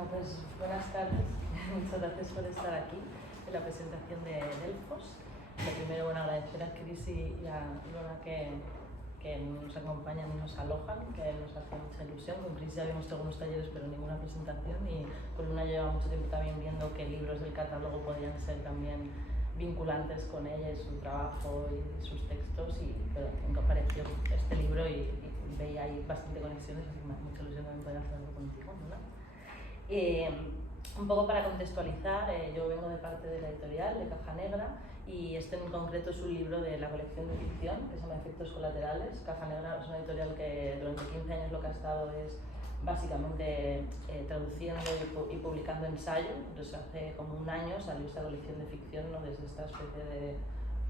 Bueno, pues buenas tardes. Muchas gracias por estar aquí en la presentación de Delfos. Lo primero, bueno, agradecer a Cris y a Lola que nos acompañan y nos alojan, que nos hace mucha ilusión. Con Cris ya habíamos tenido unos talleres, pero ninguna presentación, y con Luna lleva mucho tiempo también viendo que libros del catálogo podían ser también vinculantes con ella y su trabajo y sus textos, y me apareció este libro y veía ahí bastante conexiones, así que me hace mucha ilusión también poder hacer algo contigo, ¿no? Un poco para contextualizar, yo vengo de parte de la editorial, de Caja Negra, y este en concreto es un libro de la colección de ficción que se llama Efectos Colaterales. Caja Negra es una editorial que durante 15 años lo que ha estado es básicamente traduciendo y publicando ensayo. Entonces hace como un año salió esta colección de ficción, ¿no? Desde esta especie de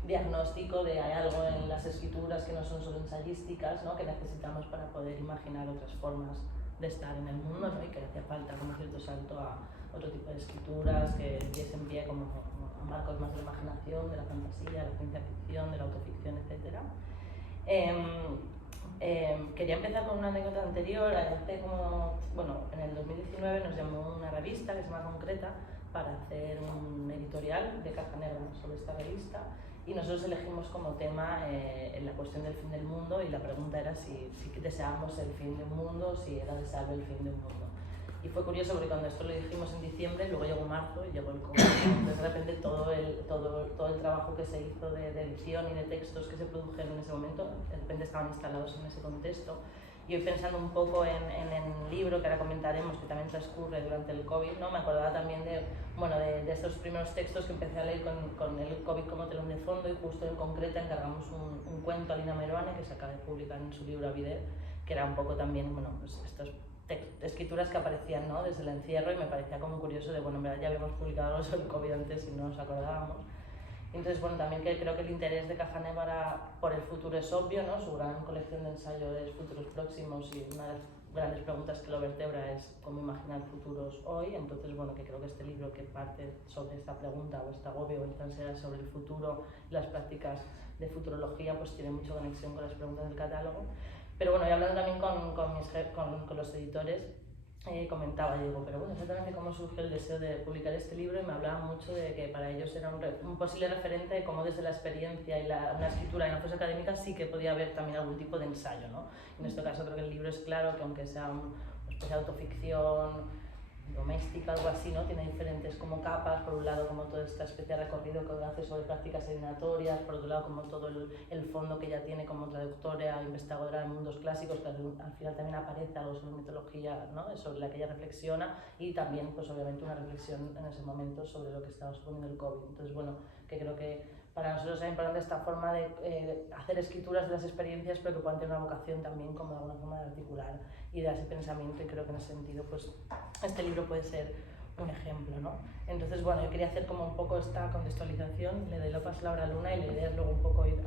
diagnóstico de hay algo en las escrituras que no son solo ensayísticas, ¿no? Que necesitamos para poder imaginar otras formas de estar en el mundo, ¿no? Y que hacía falta como cierto salto a otro tipo de escrituras que diesen pie como a marcos más de la imaginación, de la fantasía, de la ciencia ficción, de la autoficción, etc. Quería empezar con una anécdota anterior. Hace como, bueno, en el 2019 nos llamó una revista que se llama Concreta para hacer un editorial de Caja Negra sobre esta revista, y nosotros elegimos como tema la cuestión del fin del mundo, y la pregunta era si deseábamos el fin de un mundo, si era deseable el fin de un mundo. Y fue curioso porque cuando esto lo dijimos en diciembre, luego llegó marzo y llegó el COVID. Entonces de repente todo el trabajo que se hizo de edición y de textos que se produjeron en ese momento, de repente estaban instalados en ese contexto. Y hoy, pensando un poco en el libro que ahora comentaremos, que también transcurre durante el COVID, ¿no? Me acordaba también de estos primeros textos que empecé a leer con el COVID como telón de fondo, y justo en concreto encargamos un cuento a Lina Meruane, que se acaba de publicar en su libro Avidet, que era un poco también, bueno, pues estos escrituras que aparecían, ¿no? Desde el encierro, y me parecía como curioso de, bueno, en verdad ya habíamos publicado algo sobre el COVID antes y no nos acordábamos. Entonces, bueno, también creo que el interés de Caja Negra por el futuro es obvio, ¿no? Su gran colección de ensayos de futuros próximos, y una de las grandes preguntas que lo vertebra es cómo imaginar futuros hoy. Entonces, bueno, que creo que este libro, que parte sobre esta pregunta o este agobio o esta ansiedad sobre el futuro y las prácticas de futurología, pues tiene mucha conexión con las preguntas del catálogo. Pero bueno, y hablando también con los editores, comentaba, digo, pero bueno, exactamente cómo surgió el deseo de publicar este libro, y me hablaban mucho de que para ellos era un posible referente de cómo desde la experiencia y una escritura y una prosa académica sí que podía haber también algún tipo de ensayo, ¿no? En este caso creo que el libro es claro que, aunque sea una especie de autoficción doméstica, algo así, ¿no? Tiene diferentes como capas. Por un lado, como toda esta especie de recorrido que hace sobre prácticas eliminatorias; por otro lado, como todo el fondo que ya tiene como traductora, investigadora en mundos clásicos, que al final también aparece algo sobre mitología, ¿no? Sobre la que ella reflexiona, y también, pues obviamente, una reflexión en ese momento sobre lo que estaba suponiendo el COVID. Entonces, bueno, que creo que para nosotros es importante esta forma de hacer escrituras de las experiencias, pero que puedan tener una vocación también como de alguna forma de articular ideas y pensamiento, y creo que en ese sentido pues este libro puede ser un ejemplo, ¿no? Entonces, bueno, yo quería hacer como un poco esta contextualización, le doy la palabra a Luna, y la idea es luego un poco ir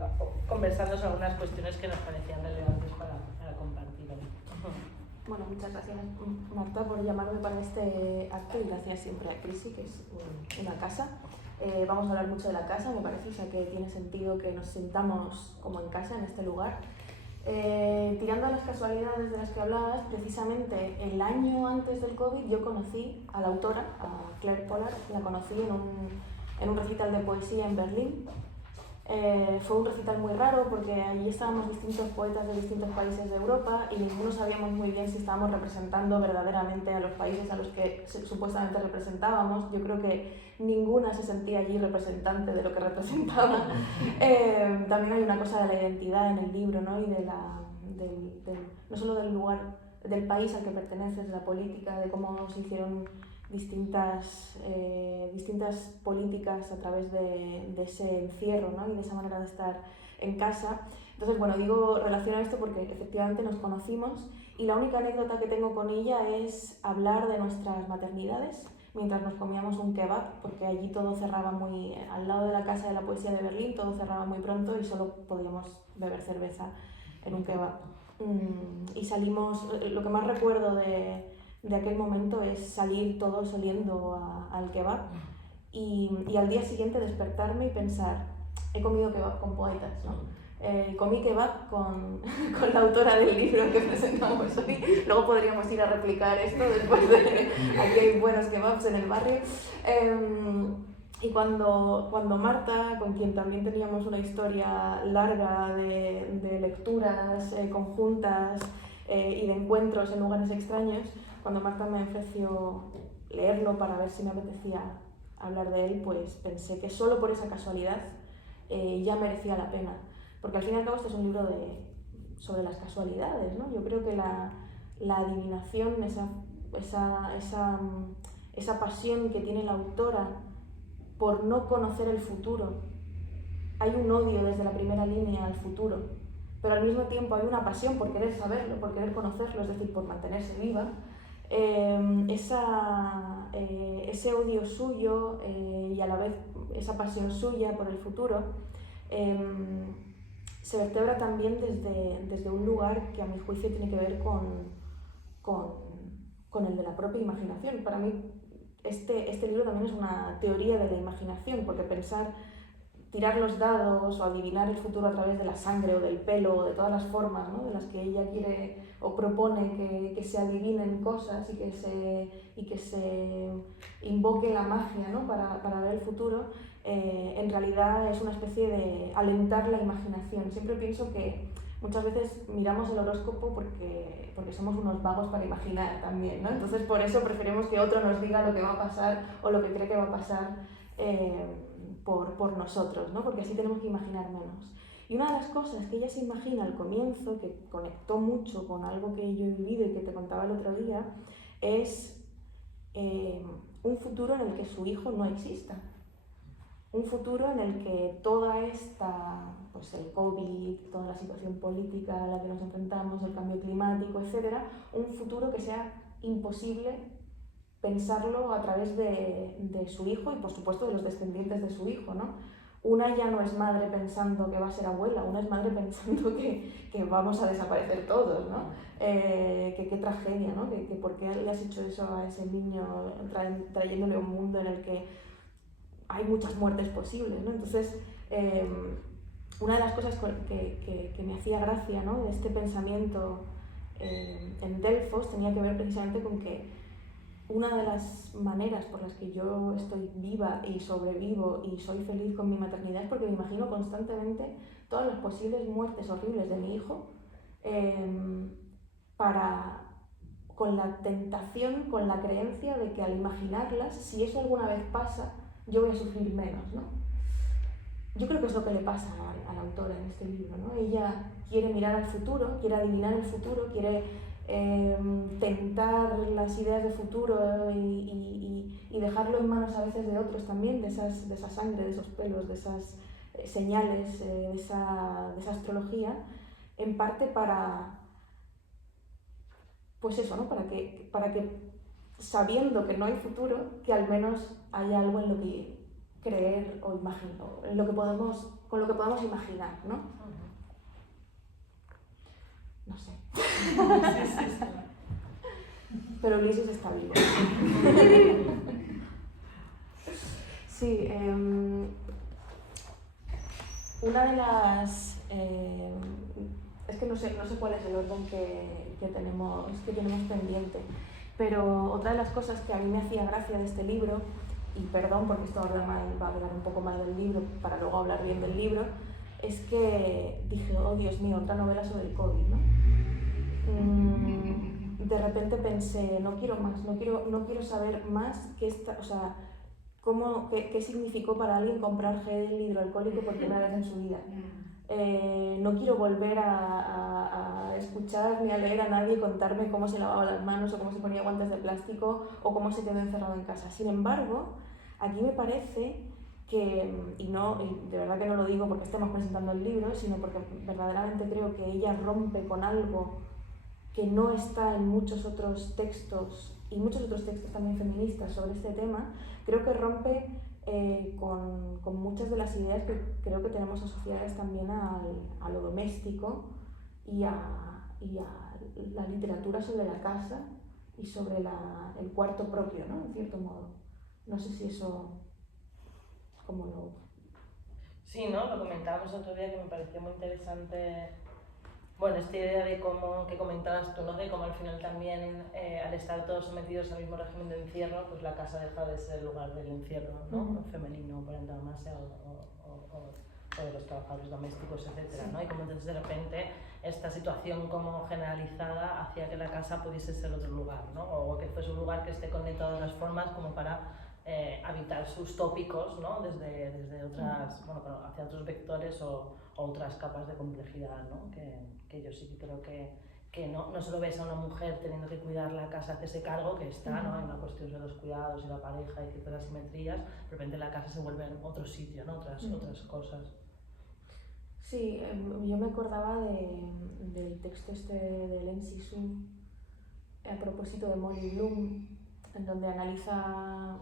conversando sobre algunas cuestiones que nos parecían relevantes para compartir hoy. Bueno, muchas gracias, Marta, por llamarme para este acto, y gracias siempre a Crisi, que es una casa. Vamos a hablar mucho de la casa, me parece, o sea que tiene sentido que nos sintamos como en casa en este lugar. Tirando a las casualidades de las que hablabas, precisamente el año antes del COVID yo conocí a la autora, a Claire Pollard. La conocí en un recital de poesía en Berlín. Fue un recital muy raro porque allí estábamos distintos poetas de distintos países de Europa, y ninguno sabíamos muy bien si estábamos representando verdaderamente a los países a los que supuestamente representábamos. Yo creo que ninguna se sentía allí representante de lo que representaba. También hay una cosa de la identidad en el libro, ¿no? Y no solo del lugar, del país al que perteneces, de la política, de cómo se hicieron distintas políticas a través de ese encierro, ¿no? Y de esa manera de estar en casa. Entonces, bueno, digo, relaciono esto porque efectivamente nos conocimos, y la única anécdota que tengo con ella es hablar de nuestras maternidades mientras nos comíamos un kebab, porque allí todo cerraba al lado de la Casa de la Poesía de Berlín, todo cerraba muy pronto y solo podíamos beber cerveza en un kebab. Y salimos, lo que más recuerdo de aquel momento es salir todos oliendo al kebab, y al día siguiente despertarme y pensar, he comido kebab con poetas, ¿no? comí kebab con la autora del libro que presentamos hoy. Luego podríamos ir a replicar esto después de... Aquí hay buenos kebabs en el barrio. Y cuando Marta, con quien también teníamos una historia larga de lecturas conjuntas y de encuentros en lugares extraños, cuando Marta me ofreció leerlo para ver si me apetecía hablar de él, pues pensé que solo por esa casualidad ya merecía la pena. Porque al fin y al cabo este es un libro sobre las casualidades, ¿no? Yo creo que la adivinación, esa pasión que tiene la autora por no conocer el futuro. Hay un odio desde la primera línea al futuro, pero al mismo tiempo hay una pasión por querer saberlo, por querer conocerlo, es decir, por mantenerse viva. Ese odio suyo y a la vez esa pasión suya por el futuro se vertebra también desde un lugar que a mi juicio tiene que ver con el de la propia imaginación. Para mí este libro también es una teoría de la imaginación, porque tirar los dados o adivinar el futuro a través de la sangre o del pelo o de todas las formas, ¿no?, de las que ella quiere o propone que se adivinen cosas y que se invoque la magia, ¿no?, para ver el futuro, en realidad es una especie de alentar la imaginación. Siempre pienso que muchas veces miramos el horóscopo porque somos unos vagos para imaginar también, ¿no? Entonces por eso preferimos que otro nos diga lo que va a pasar o lo que cree que va a pasar por nosotros, ¿no? Porque así tenemos que imaginar menos. Y una de las cosas que ella se imagina al comienzo, que conectó mucho con algo que yo he vivido y que te contaba el otro día, es un futuro en el que su hijo no exista. Un futuro en el que toda esta, pues el COVID, toda la situación política a la que nos enfrentamos, el cambio climático, etc., un futuro que sea imposible pensarlo a través de su hijo y por supuesto de los descendientes de su hijo, ¿no? Una ya no es madre pensando que va a ser abuela, una es madre pensando que vamos a desaparecer todos, ¿no? Qué tragedia, ¿no? Que por qué le has hecho eso a ese niño trayéndole a un mundo en el que hay muchas muertes posibles, ¿no? Entonces, una de las cosas que me hacía gracia, ¿no?, de este pensamiento en Delfos tenía que ver precisamente con que una de las maneras por las que yo estoy viva y sobrevivo y soy feliz con mi maternidad es porque me imagino constantemente todas las posibles muertes horribles de mi hijo, con la tentación, con la creencia de que al imaginarlas, si eso alguna vez pasa, yo voy a sufrir menos, ¿no? Yo creo que es lo que le pasa a la autora en este libro, ¿no? Ella quiere mirar al futuro, quiere adivinar el futuro, quiere tentar las ideas de futuro y dejarlo en manos a veces de otros también, de esa sangre, de esos pelos, de esas señales, de esa astrología, en parte pues eso, ¿no? Para que sabiendo que no hay futuro, que al menos haya algo en lo que creer o imaginar, con lo que podamos imaginar, ¿no? No sé. Sí. Pero Ulises está vivo. Sí, una de las... es que no sé cuál es el orden que tenemos pendiente, pero otra de las cosas que a mí me hacía gracia de este libro, y perdón porque esto va a hablar un poco mal del libro para luego hablar bien del libro, es que dije, oh Dios mío, otra novela sobre el COVID, ¿no? De repente pensé, no quiero más, no quiero saber más qué significó para alguien comprar gel hidroalcohólico por primera vez en su vida. No quiero volver a escuchar ni a leer a nadie contarme cómo se lavaba las manos o cómo se ponía guantes de plástico o cómo se quedó encerrado en casa. Sin embargo, aquí me parece que, y de verdad que no lo digo porque estemos presentando el libro, sino porque verdaderamente creo que ella rompe con algo que no está en muchos otros textos, y muchos otros textos también feministas sobre este tema. Creo que rompe con muchas de las ideas que creo que tenemos asociadas también a lo doméstico y a la literatura sobre la casa y sobre el cuarto propio, ¿no? En cierto modo. No sé si eso... ¿Cómo lo...? Sí, ¿no? Lo comentábamos otro día que me pareció muy interesante. Bueno, esta idea de cómo, que comentabas tú, ¿no? De cómo al final también, al estar todos sometidos al mismo régimen de encierro, pues la casa deja de ser el lugar del encierro, ¿no? Femenino, por antonomasia, o de los trabajadores domésticos, etcétera, ¿no? Y como entonces de repente esta situación como generalizada hacía que la casa pudiese ser otro lugar, ¿no? O que fuese un lugar que esté conectado de las formas como para habitar sus tópicos, ¿no? Desde otras, bueno, hacia otros vectores o otras capas de complejidad, ¿no? Que yo sí que creo que no solo ves a una mujer teniendo que cuidar la casa, hacerse cargo, que está, ¿no? Hay una cuestión de los cuidados y la pareja y ciertas asimetrías, de repente la casa se vuelve en otro sitio, ¿no? Otras cosas. Sí, yo me acordaba del texto este de Len Si-Sun a propósito de Molly Bloom, en donde analiza,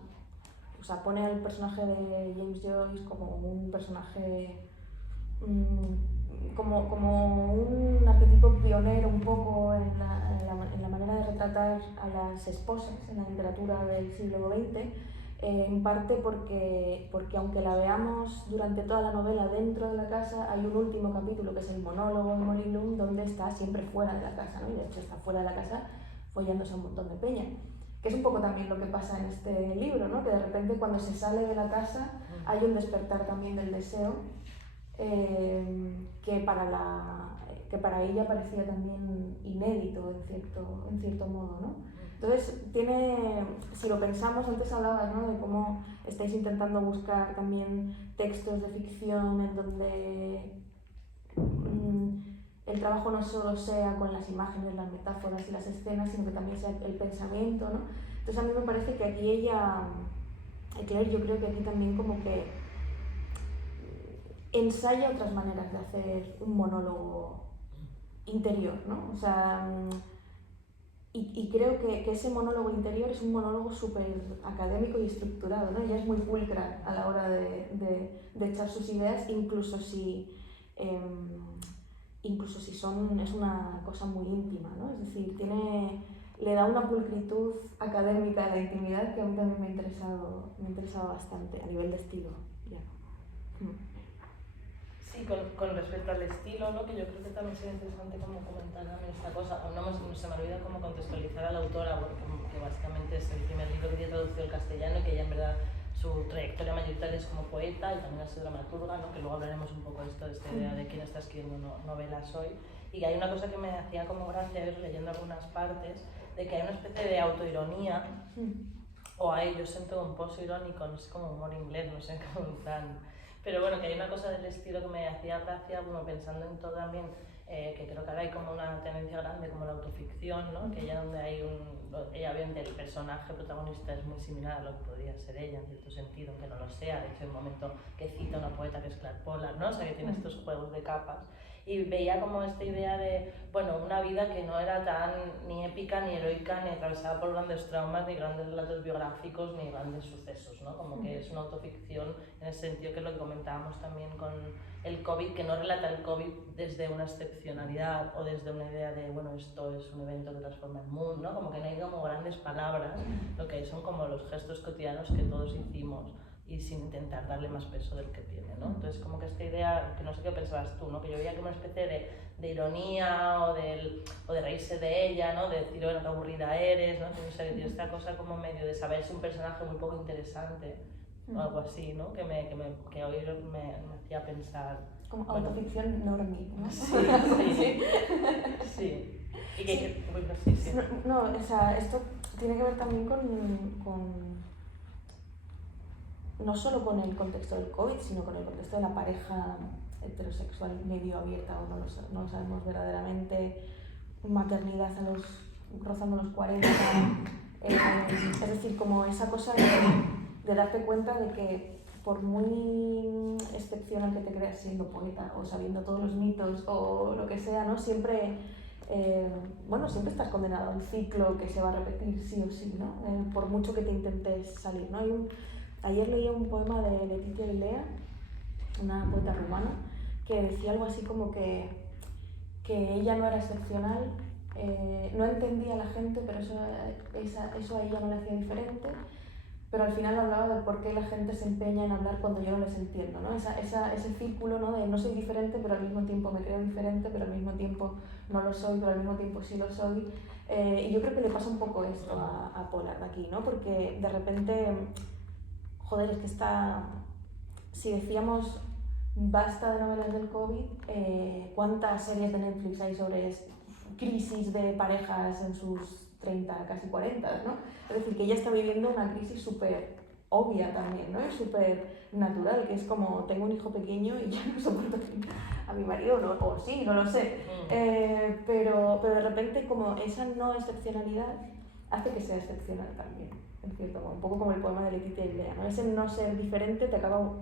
o sea, pone al personaje de James Joyce como un personaje, como un arquetipo pionero un poco en la manera de retratar a las esposas en la literatura del siglo XX, en parte porque aunque la veamos durante toda la novela dentro de la casa, hay un último capítulo que es el monólogo de Molly Bloom, donde está siempre fuera de la casa, ¿no? Y de hecho está fuera de la casa follándose a un montón de peña, que es un poco también lo que pasa en este libro, ¿no? Que de repente cuando se sale de la casa hay un despertar también del deseo, que para ella parecía también inédito en cierto modo, ¿no? Entonces si lo pensamos, antes hablabas, ¿no? De cómo estáis intentando buscar también textos de ficción en donde el trabajo no solo sea con las imágenes, las metáforas y las escenas, sino que también sea el pensamiento, ¿no? Entonces a mí me parece que aquí Claire, yo creo que aquí también como que ensaya otras maneras de hacer un monólogo interior, ¿no? O sea, y creo que ese monólogo interior es un monólogo súper académico y estructurado, ¿no? Ella es muy pulcra a la hora de echar sus ideas, incluso si es una cosa muy íntima, ¿no? Es decir, le da una pulcritud académica a la intimidad que a mí también me ha interesado bastante a nivel de estilo. Ya. Sí, con respecto al estilo, ¿no? Que yo creo que también sería interesante como comentar también esta cosa. No se me olvida como contextualizar a la autora, porque básicamente es el primer libro que tiene traducido al castellano y que ella en verdad su trayectoria mayoritaria es como poeta y también ha sido dramaturga, ¿no? Que luego hablaremos un poco de esta idea de quién está escribiendo novelas hoy. Y hay una cosa que me hacía como gracia ver leyendo algunas partes, de que hay una especie de autoironía, o hay, yo siento un pozo irónico, no sé, como humor inglés, no sé cómo tan... Pero bueno, que hay una cosa del estilo que me hacía gracia, bueno, pensando en todo también, que creo que ahora hay como una tendencia grande como la autoficción, ¿no? Que ya donde hay ella obviamente el personaje protagonista es muy similar a lo que podría ser ella en cierto sentido, aunque no lo sea. De hecho, hay un momento que cita una poeta que es Clare Pollard, ¿no? O sea, que tiene estos juegos de capas. Y veía como esta idea de, bueno, una vida que no era tan ni épica, ni heroica, ni atravesada por grandes traumas, ni grandes relatos biográficos, ni grandes sucesos, ¿no? Como que es una autoficción en ese sentido, que es lo que comentábamos también con el COVID, que no relata el COVID desde una excepcionalidad o desde una idea de, bueno, esto es un evento que transforma el mundo, ¿no? Como que no hay como grandes palabras, lo que hay son como los gestos cotidianos que todos hicimos y sin intentar darle más peso del que tiene, ¿no? Entonces como que esta idea, que no sé qué pensabas tú, ¿no? Que yo veía como una especie de ironía o de reírse de ella, ¿no? De decir, bueno, qué aburrida eres, ¿no? Entonces, que tiene esta cosa como medio de saber si un personaje muy poco interesante o algo así, ¿no? Que hoy me hacía pensar... Como autoficción normie, ¿no? Sí. Y sí. Sí. No, o sea, esto tiene que ver también no solo con el contexto del COVID, sino con el contexto de la pareja heterosexual medio abierta o no lo sabemos verdaderamente, maternidad rozando los 40, es decir, como esa cosa de darte cuenta de que por muy excepcional que te creas siendo poeta o sabiendo todos los mitos o lo que sea, ¿no? Siempre siempre estás condenado a un ciclo que se va a repetir sí o sí, ¿no? Por mucho que te intentes salir, ¿no? Ayer leía un poema de Letitia Ilea, una poeta rumana, que decía algo así como que ella no era excepcional, no entendía a la gente, pero eso a ella no le hacía diferente, pero al final hablaba de por qué la gente se empeña en hablar cuando yo no les entiendo, ¿no? Ese círculo, ¿no? De no soy diferente, pero al mismo tiempo me creo diferente, pero al mismo tiempo no lo soy, pero al mismo tiempo sí lo soy. Y yo creo que le pasa un poco esto a Polar de aquí, ¿no? Porque de repente, joder, es que si decíamos basta de novelas del COVID, ¿cuántas series de Netflix hay sobre crisis de parejas en sus 30, casi 40, ¿no? Es decir, que ella está viviendo una crisis súper obvia también, ¿no? Y súper natural, que es como, tengo un hijo pequeño y ya no soporto a mi marido, ¿no? O sí, no lo sé. Pero de repente, como esa no excepcionalidad hace que sea excepcional también, en cierto modo. Un poco como el poema de Leticia Ilea, ¿no? Ese no ser diferente te acaba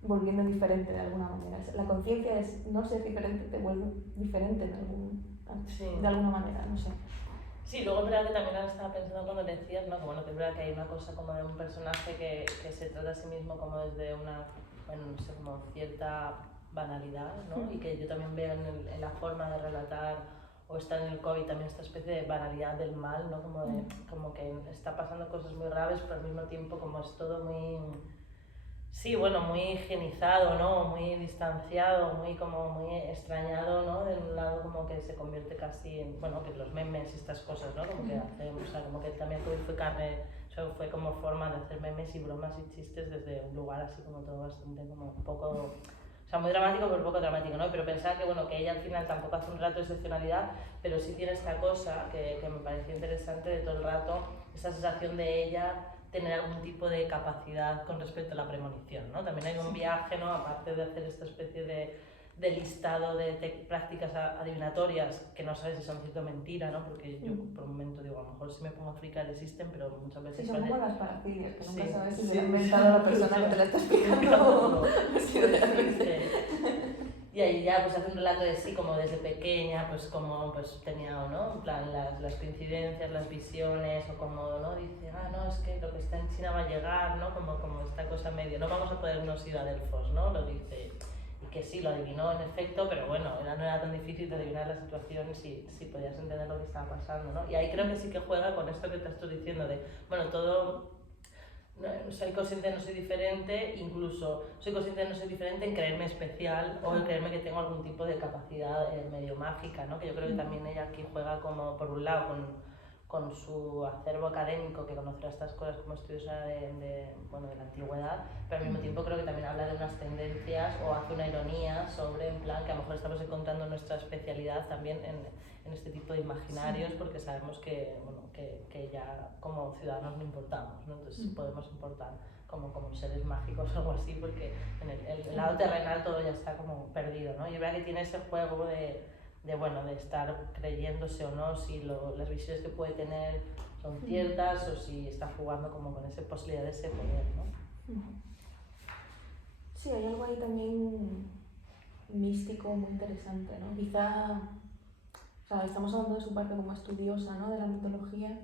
volviendo diferente de alguna manera. La conciencia es no ser diferente, te vuelve diferente de alguna manera, no sé. Sí, luego es verdad que también estaba pensando cuando decías, ¿no? Que bueno, que es verdad que hay una cosa como de un personaje que se trata a sí mismo como desde una, bueno, no sé, como cierta banalidad, ¿no? Y que yo también veo en la forma de relatar o estar en el COVID también esta especie de banalidad del mal, ¿no? Como que está pasando cosas muy graves, pero al mismo tiempo como es todo muy... Sí, bueno, muy higienizado, ¿no? Muy distanciado, muy extrañado, ¿no? De un lado como que se convierte casi en, bueno, que los memes y estas cosas, ¿no? Como que o sea, como que también fue como forma de hacer memes y bromas y chistes desde un lugar así como todo bastante como un poco, o sea, muy dramático pero poco dramático, ¿no? Pero pensaba que, bueno, que ella al final tampoco hace un rato de excepcionalidad, pero sí tiene esta cosa que me pareció interesante de todo el rato, esa sensación de ella tener algún tipo de capacidad con respecto a la premonición, ¿no? También hay un viaje, ¿no? Aparte de hacer esta especie de listado de prácticas adivinatorias que no sabes si son cierto o mentira, ¿no? Porque yo por un momento digo, a lo mejor si me pongo a explicar existen, pero muchas veces... Sí, son como las parafilias, que nunca sabes si se ha inventado la persona que te la está explicando. Y ahí ya pues hace un relato de sí, como desde pequeña, pues como pues tenía, ¿no? En plan las coincidencias, las visiones, o como, ¿no? Dice, no, es que lo que está en China va a llegar, ¿no? Como esta cosa medio, no vamos a podernos ir a Delfos, ¿no? Lo dice, y que sí, lo adivinó en efecto, pero bueno, no era tan difícil de adivinar la situación si podías entender lo que estaba pasando, ¿no? Y ahí creo que sí que juega con esto que te estoy diciendo de, bueno, todo... soy consciente de no soy diferente, incluso soy consciente de no soy diferente en creerme especial o en creerme que tengo algún tipo de capacidad medio mágica, ¿no? Que yo creo que también ella aquí juega como, por un lado, con su acervo académico, que conocerá estas cosas como estudiosa de la antigüedad, pero al mismo tiempo creo que también habla de unas tendencias o hace una ironía sobre, en plan, que a lo mejor estamos encontrando nuestra especialidad también en este tipo de imaginarios, porque sabemos que, bueno, que ya como ciudadanos no importamos, ¿no? Entonces podemos importar como seres mágicos o algo así, porque en el lado terrenal todo ya está como perdido, ¿no? Y es verdad que tiene ese juego de estar creyéndose o no si las visiones que puede tener son ciertas o si está jugando como con esa posibilidad de ese poder, ¿no? Sí, hay algo ahí también místico muy interesante, ¿no? Quizá, o sea, estamos hablando de su parte como estudiosa, ¿no? De la mitología,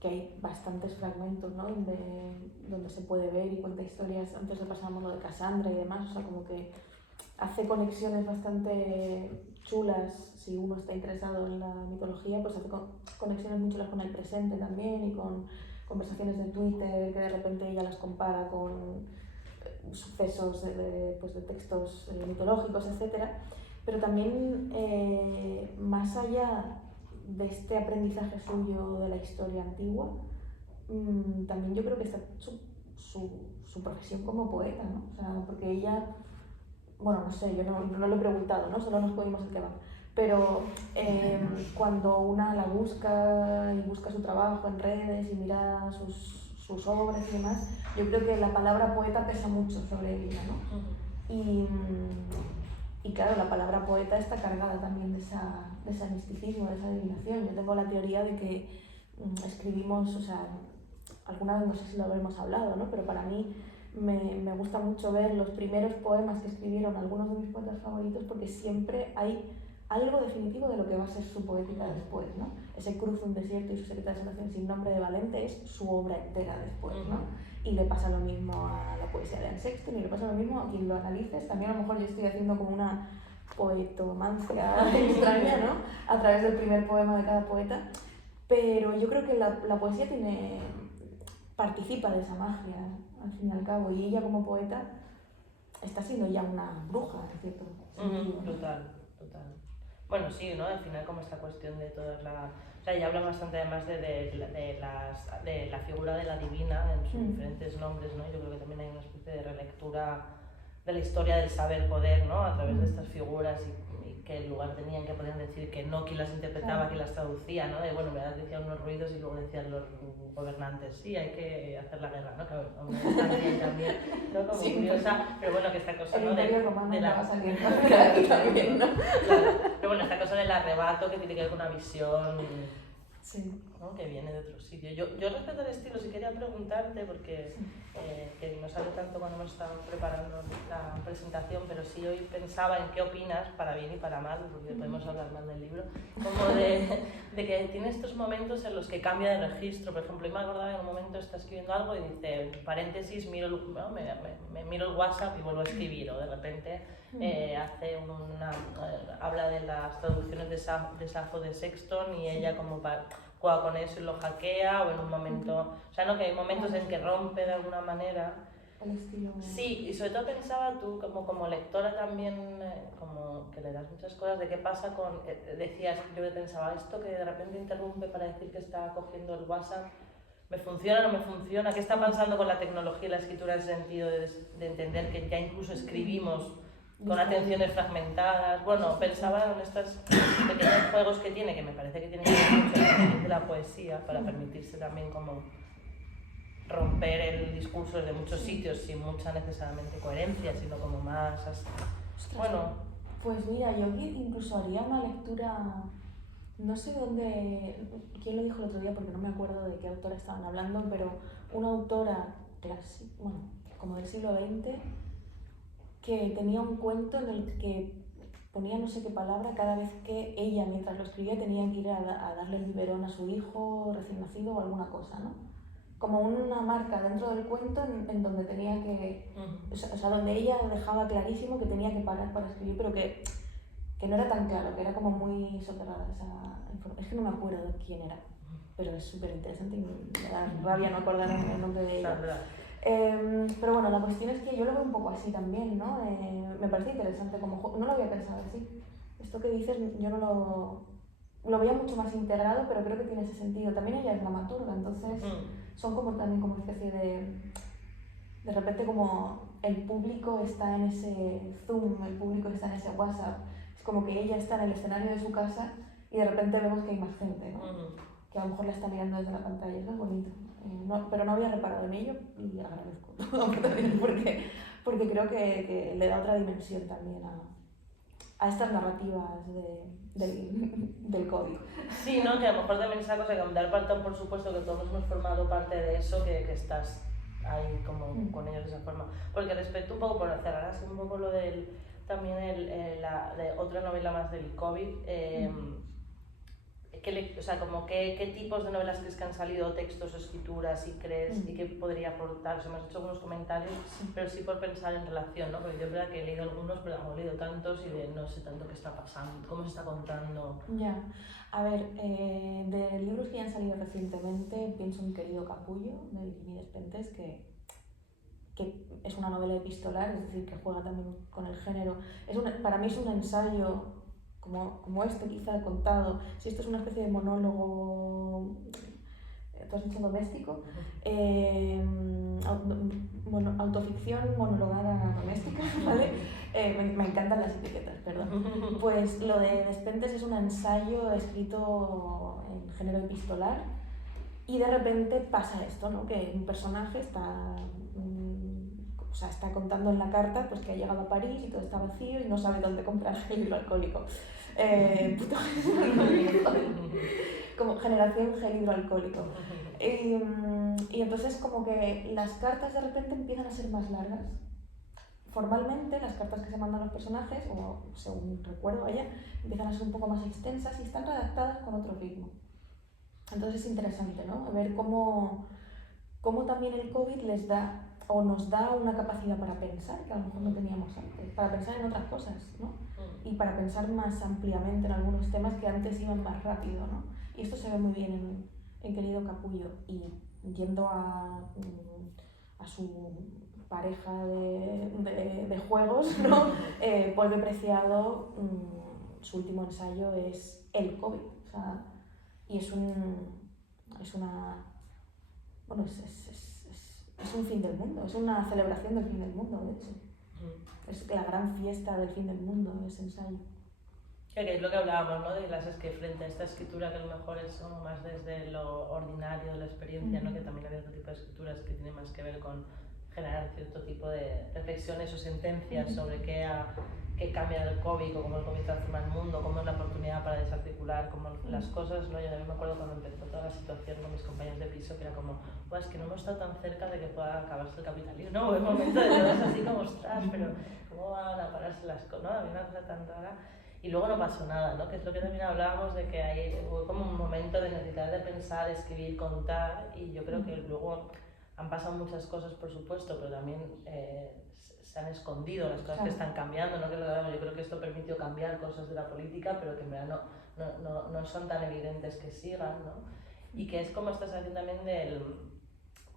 que hay bastantes fragmentos, ¿no? Donde se puede ver y cuenta historias. Antes repasamos lo de Cassandra y demás, o sea, como que hace conexiones bastante chulas. Si uno está interesado en la mitología, pues hace conexiones muy chulas con el presente también y con conversaciones de Twitter que de repente ella las compara con sucesos de textos mitológicos, etc. Pero también, más allá de este aprendizaje suyo de la historia antigua, también yo creo que está su profesión como poeta, ¿no? O sea, porque ella, bueno, no sé, yo no lo he preguntado, ¿no? Solo nos comimos el kebab. Pero cuando una la busca y busca su trabajo en redes y mira sus obras y demás, yo creo que la palabra poeta pesa mucho sobre ella, ¿no? Y claro, la palabra poeta está cargada también de ese misticismo, de esa adivinación. Yo tengo la teoría de que escribimos, o sea, alguna vez no sé si lo habremos hablado, ¿no? Pero para mí me gusta mucho ver los primeros poemas que escribieron algunos de mis poetas favoritos, porque siempre hay algo definitivo de lo que va a ser su poética después, ¿no? Ese Cruzo un desierto y su secreta desolación sin nombre de Valente es su obra entera después, ¿no? Y le pasa lo mismo a la poesía de Anne Sexton y le pasa lo mismo a quien lo analices. También a lo mejor yo estoy haciendo como una poetomancia extraña, ¿no? A través del primer poema de cada poeta. Pero yo creo que la poesía tiene, participa de esa magia, al fin y al cabo, y ella como poeta está siendo ya una bruja, en cierto sentido. Total. Bueno, sí, ¿no? Al final como esta cuestión de todas las... O sea, ella habla bastante además de la figura de la divina en sus diferentes nombres, ¿no? Yo creo que también hay una especie de relectura de la historia del saber-poder, ¿no? A través de estas figuras y qué lugar tenían, que podían decir que no, quién las interpretaba, quién las traducía, ¿no? De, bueno, me decían unos ruidos y luego decían los gobernantes, sí, hay que hacer la guerra, ¿no? Claro, también, ¿no? Como sí, curiosa, pero bueno, que esta cosa, el ¿no? Imperio Romano de la... va a salir aquí también, ¿no? Claro. Pero bueno, esta cosa del arrebato que tiene que ver con una visión, sí. ¿no? Que viene de otro sitio. Yo respecto al estilo, sí quería preguntarte, porque que no sale tanto cuando hemos estado preparando la presentación, pero sí hoy pensaba en qué opinas, para bien y para mal, porque podemos hablar mal del libro, como de que tiene estos momentos en los que cambia de registro. Por ejemplo, yo me acordaba en un momento está escribiendo algo y dice, entre paréntesis, miro me miro el WhatsApp y vuelvo a escribir, o de repente hace habla de las traducciones de Safo de Sexton y ella como juega con eso y lo hackea, o en un momento, o sea, no, que hay momentos en que rompe de alguna manera. El estilo. Sí, y sobre todo pensaba tú como lectora también, como que le das muchas cosas, de qué pasa con, decías, yo pensaba, esto que de repente interrumpe para decir que está cogiendo el WhatsApp, ¿me funciona o no me funciona? ¿Qué está pasando con la tecnología y la escritura en el sentido de entender que ya incluso escribimos con atenciones fragmentadas? Bueno, pensaba en estos pequeños juegos que tiene, que me parece que tiene que ver mucho de la poesía, para permitirse también como romper el discurso desde muchos sitios sin mucha necesariamente coherencia, sino como más... Bueno... Pues mira, yo incluso haría una lectura, no sé dónde, quién lo dijo el otro día porque no me acuerdo de qué autora estaban hablando, pero una autora clásica, bueno, como del siglo XX, que tenía un cuento en el que ponía no sé qué palabra cada vez que ella, mientras lo escribía, tenía que ir a darle el biberón a su hijo recién nacido o alguna cosa, ¿no? Como una marca dentro del cuento en donde tenía que... O sea, donde ella dejaba clarísimo que tenía que parar para escribir, pero que no era tan claro, que era como muy soterrada esa información. Es que no me acuerdo de quién era, pero es súper interesante y me da rabia no acordarme el nombre de ella. Pero bueno, la cuestión es que yo lo veo un poco así también, ¿no? Me parece interesante como no lo había pensado así. Esto que dices yo no lo veía mucho más integrado, pero creo que tiene ese sentido. También ella es dramaturga, entonces son como también como una especie de repente como el público está en ese Zoom, el público está en ese WhatsApp. Es como que ella está en el escenario de su casa y de repente vemos que hay más gente, ¿no? Que a lo mejor la está mirando desde la pantalla. Eso es bonito. Pero no había reparado en ello y agradezco también porque creo que le da otra dimensión también a estas narrativas del código. Sí, ¿no? Que a lo mejor también esa cosa que dar parte, por supuesto que todos hemos formado parte de eso, que estás ahí como con ellos de esa forma. Porque respecto un poco, por cerrar así un poco lo del, también de otra novela más del COVID, o sea, como qué tipos de novelas crees que han salido, textos, escrituras, y crees, y qué podría aportar. O sea, me has hecho algunos comentarios, pero sí por pensar en relación, ¿no? Porque yo es verdad que he leído algunos, pero no he leído tantos y no sé tanto qué está pasando, cómo se está contando. Ya, a ver, de libros que ya han salido recientemente, pienso en Querido Capullo, de Virginie Despentes, que es una novela epistolar, es decir, que juega también con el género. Para mí es un ensayo como este quizá contado, si esto es una especie de monólogo, tú has dicho doméstico, autoficción monologada doméstica, ¿vale? Me encantan las etiquetas, perdón. Pues lo de Despentes es un ensayo escrito en género epistolar y de repente pasa esto, ¿no? Que un personaje está contando en la carta pues, que ha llegado a París y todo está vacío y no sabe dónde comprar gel hidroalcohólico. Como generación gel hidroalcohólico. Y entonces como que las cartas de repente empiezan a ser más largas. Formalmente las cartas que se mandan a los personajes, o según recuerdo empiezan a ser un poco más extensas y están redactadas con otro ritmo. Entonces es interesante, ¿no? Ver cómo también el COVID les da o nos da una capacidad para pensar que a lo mejor no teníamos antes, para pensar en otras cosas, ¿no? Y para pensar más ampliamente en algunos temas que antes iban más rápido, ¿no? Y esto se ve muy bien en Querido Capullo. Y yendo a su pareja de juegos, ¿no? Polve Preciado, su último ensayo es el COVID, o sea, y es un fin del mundo, es una celebración del fin del mundo, de hecho. Es la gran fiesta del fin del mundo, ese ensayo. Que es lo que hablábamos, ¿no? De las que frente a esta escritura que a lo mejor es como más desde lo ordinario de la experiencia, ¿no? Que también hay otro tipo de escrituras que tienen más que ver con generar cierto tipo de reflexiones o sentencias sobre qué cambia el COVID, o cómo el COVID transforma el mundo, cómo es la oportunidad para desarticular, cómo las cosas, ¿no? Yo también me acuerdo cuando empezó toda la situación con mis compañeros de piso, que era como, pues que no hemos estado tan cerca de que pueda acabarse el capitalismo, ¿no? El momento de todo es así como, ostras, pero ¿cómo van a pararse las cosas? ¿No? Había una cosa tan rara. Y luego no pasó nada, ¿no? Que es lo que también hablábamos de que hubo como un momento de necesidad de pensar, escribir, contar, y yo creo que luego han pasado muchas cosas, por supuesto, pero también se han escondido las cosas que están cambiando, ¿no? Yo creo que esto permitió cambiar cosas de la política, pero que en verdad no son tan evidentes que sigan, ¿no? Y que es como esta sensación también del...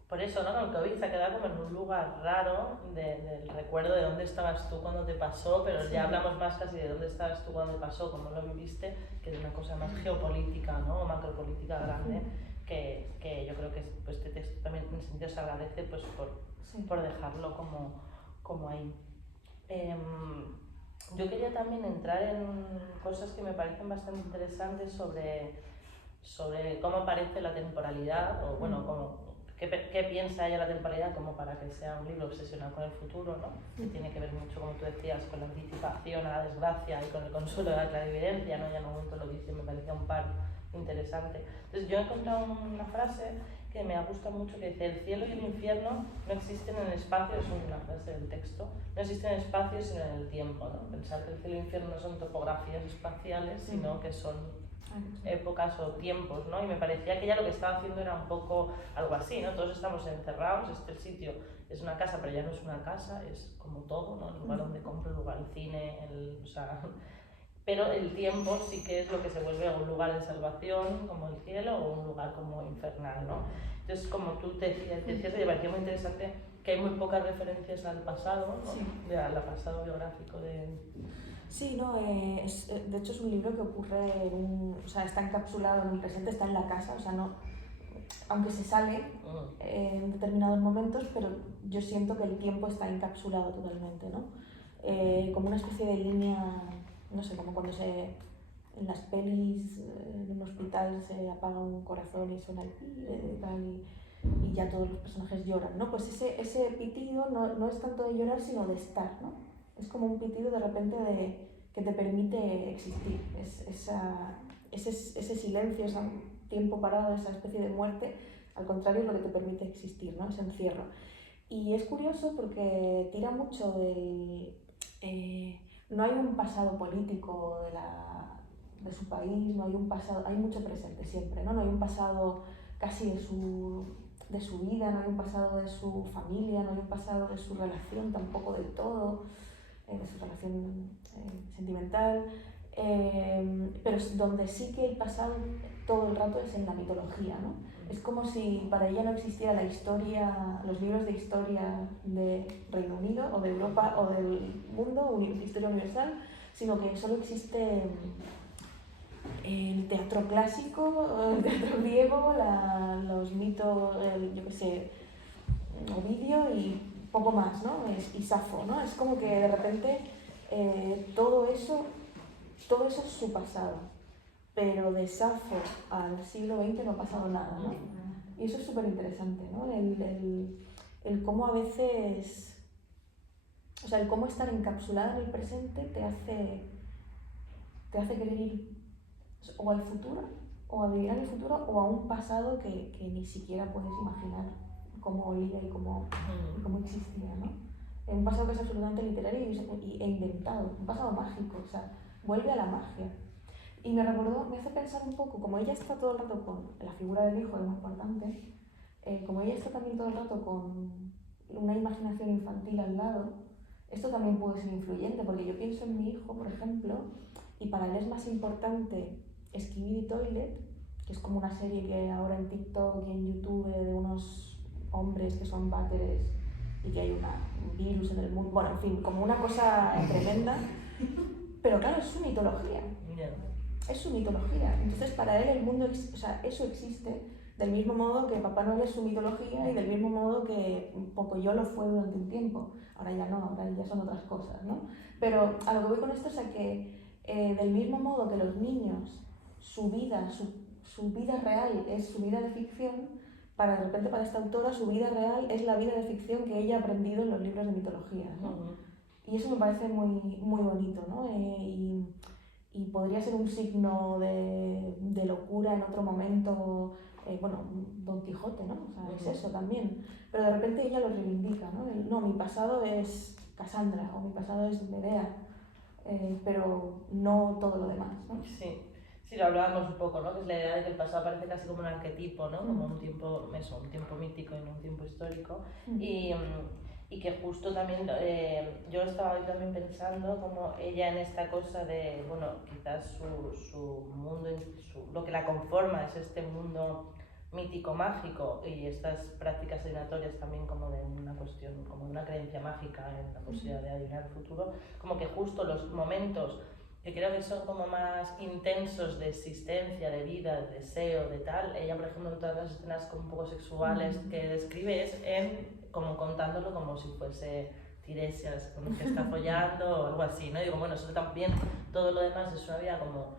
Por eso, ¿no? El COVID se ha quedado como en un lugar raro del recuerdo de dónde estabas tú cuando te pasó, pero ya hablamos más casi de dónde estabas tú cuando te pasó, cómo lo viviste, que de una cosa más geopolítica, ¿no? O macropolítica grande, que yo creo que pues, este texto también en ese sentido se agradece pues, por dejarlo como ahí. Yo quería también entrar en cosas que me parecen bastante interesantes sobre cómo aparece la temporalidad, o bueno, ¿Qué piensa ella la temporalidad como para que sea un libro obsesionado con el futuro, ¿no? Que tiene que ver mucho, como tú decías, con la anticipación a la desgracia y con el consuelo de la clarividencia, ¿no? Ya en un momento lo dice, me parecía un par interesante. Entonces yo he encontrado una frase que me ha gustado mucho que dice: el cielo y el infierno no existen en el espacio, es una frase del texto, no existen en el espacio sino en el tiempo, ¿no? Pensar que el cielo y el infierno no son topografías espaciales, sino que son épocas o tiempos, ¿no? Y me parecía que ella lo que estaba haciendo era un poco algo así, ¿no? Todos estamos encerrados, este sitio es una casa, pero ya no es una casa, es como todo, ¿no? El lugar donde compro, el lugar del cine, o sea... Pero el tiempo sí que es lo que se vuelve un lugar de salvación, como el cielo, o un lugar como infernal, ¿no? Entonces, como tú te decías, me parecía muy interesante que hay muy pocas referencias al pasado, ¿no? Sí. Al pasado biográfico de... Sí, no, de hecho es un libro que ocurre o sea, está encapsulado en un presente, está en la casa, o sea, no, aunque se sale en determinados momentos, pero yo siento que el tiempo está encapsulado totalmente, ¿no? Como una especie de línea, no sé, como cuando en las pelis, en un hospital se apaga un corazón y suena el y ya todos los personajes lloran, ¿no? Pues ese pitido no es tanto de llorar, sino de estar, ¿no? Es como un pitido de repente que te permite existir, ese silencio, ese tiempo parado, esa especie de muerte, al contrario es lo que te permite existir, ¿no? Ese encierro. Y es curioso porque tira mucho del... no hay un pasado político de su país, no hay un pasado, hay mucho presente siempre, ¿no? No hay un pasado casi de su vida, no hay un pasado de su familia, no hay un pasado de su relación tampoco del todo, de su relación sentimental, pero donde sí que el pasado todo el rato es en la mitología, ¿no? Es como si para ella no existiera la historia, los libros de historia de Reino Unido o de Europa o del mundo, historia universal, sino que solo existe el teatro clásico, el teatro griego, los mitos, yo qué sé, Ovidio y poco más, ¿no? Y Safo, ¿no? Es como que de repente todo eso es su pasado, pero de Safo al siglo XX no ha pasado nada, ¿no? Y eso es súper interesante, ¿no? El cómo a veces, o sea, el cómo estar encapsulada en el presente te hace querer ir o al futuro, o a adivinar el futuro, o a un pasado que ni siquiera puedes imaginar cómo olía y cómo existía, ¿no? Un pasado que es absolutamente literario e inventado, un pasado mágico, o sea, vuelve a la magia. Y me hace pensar un poco, como ella está todo el rato con la figura del hijo, es muy importante, como ella está también todo el rato con una imaginación infantil al lado, esto también puede ser influyente, porque yo pienso en mi hijo, por ejemplo, y para él es más importante Skibidi Toilet que es como una serie que ahora en TikTok y en YouTube de unos hombres que son váteres y que hay un virus en el mundo, bueno, en fin, como una cosa tremenda, pero claro, es su mitología. Es su mitología. Entonces, para él el mundo, o sea, eso existe del mismo modo que Papá Noel es su mitología y del mismo modo que Pocoyo lo fue durante un tiempo. Ahora ya no, ahora ya son otras cosas, ¿no? Pero a lo que voy con esto es a que del mismo modo que los niños, su vida real es su vida de ficción, de repente para esta autora su vida real es la vida de ficción que ella ha aprendido en los libros de mitología, ¿no? Y eso me parece muy, muy bonito, ¿no? Y podría ser un signo de locura en otro momento, bueno, Don Quijote, ¿no? O sea, es eso también. Pero de repente ella lo reivindica, ¿no? No, mi pasado es Cassandra o mi pasado es Medea, pero no todo lo demás, ¿no? Sí, sí, lo hablábamos un poco, ¿no? Que es la idea de que el pasado parece casi como un arquetipo, ¿no? Como un tiempo, eso, un tiempo mítico y no un tiempo histórico. Y que justo también, yo estaba hoy también pensando como ella en esta cosa de, bueno, quizás su mundo, lo que la conforma es este mundo mítico mágico y estas prácticas adivinatorias también como de una cuestión, como de una creencia mágica en la posibilidad de adivinar el futuro, como que justo los momentos que creo que son como más intensos de existencia, de vida, de deseo, de tal. Ella, por ejemplo, en todas las escenas como un poco sexuales que describe es como contándolo como si fuese Tiresias con el que está follando o algo así, ¿no? Digo, bueno, eso también, todo lo demás es una vida como,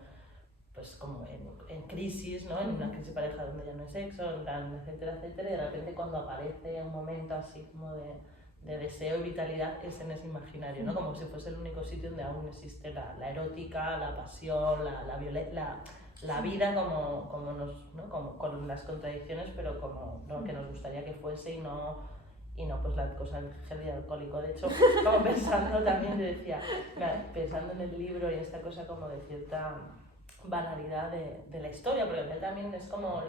pues como en crisis, ¿no? En una crisis de pareja donde ya no hay sexo, etcétera, etcétera, y de repente cuando aparece un momento así como de deseo y vitalidad es en ese imaginario, ¿no? Como si fuese el único sitio donde aún existe la erótica, la pasión, la violencia, la vida como nos, ¿no? Como con las contradicciones, pero como lo que nos gustaría que fuese y no pues la cosa del gel alcohólico. De hecho, como pensando también, yo decía, pensando en el libro y esta cosa como de cierta banalidad de la historia, porque él también es como,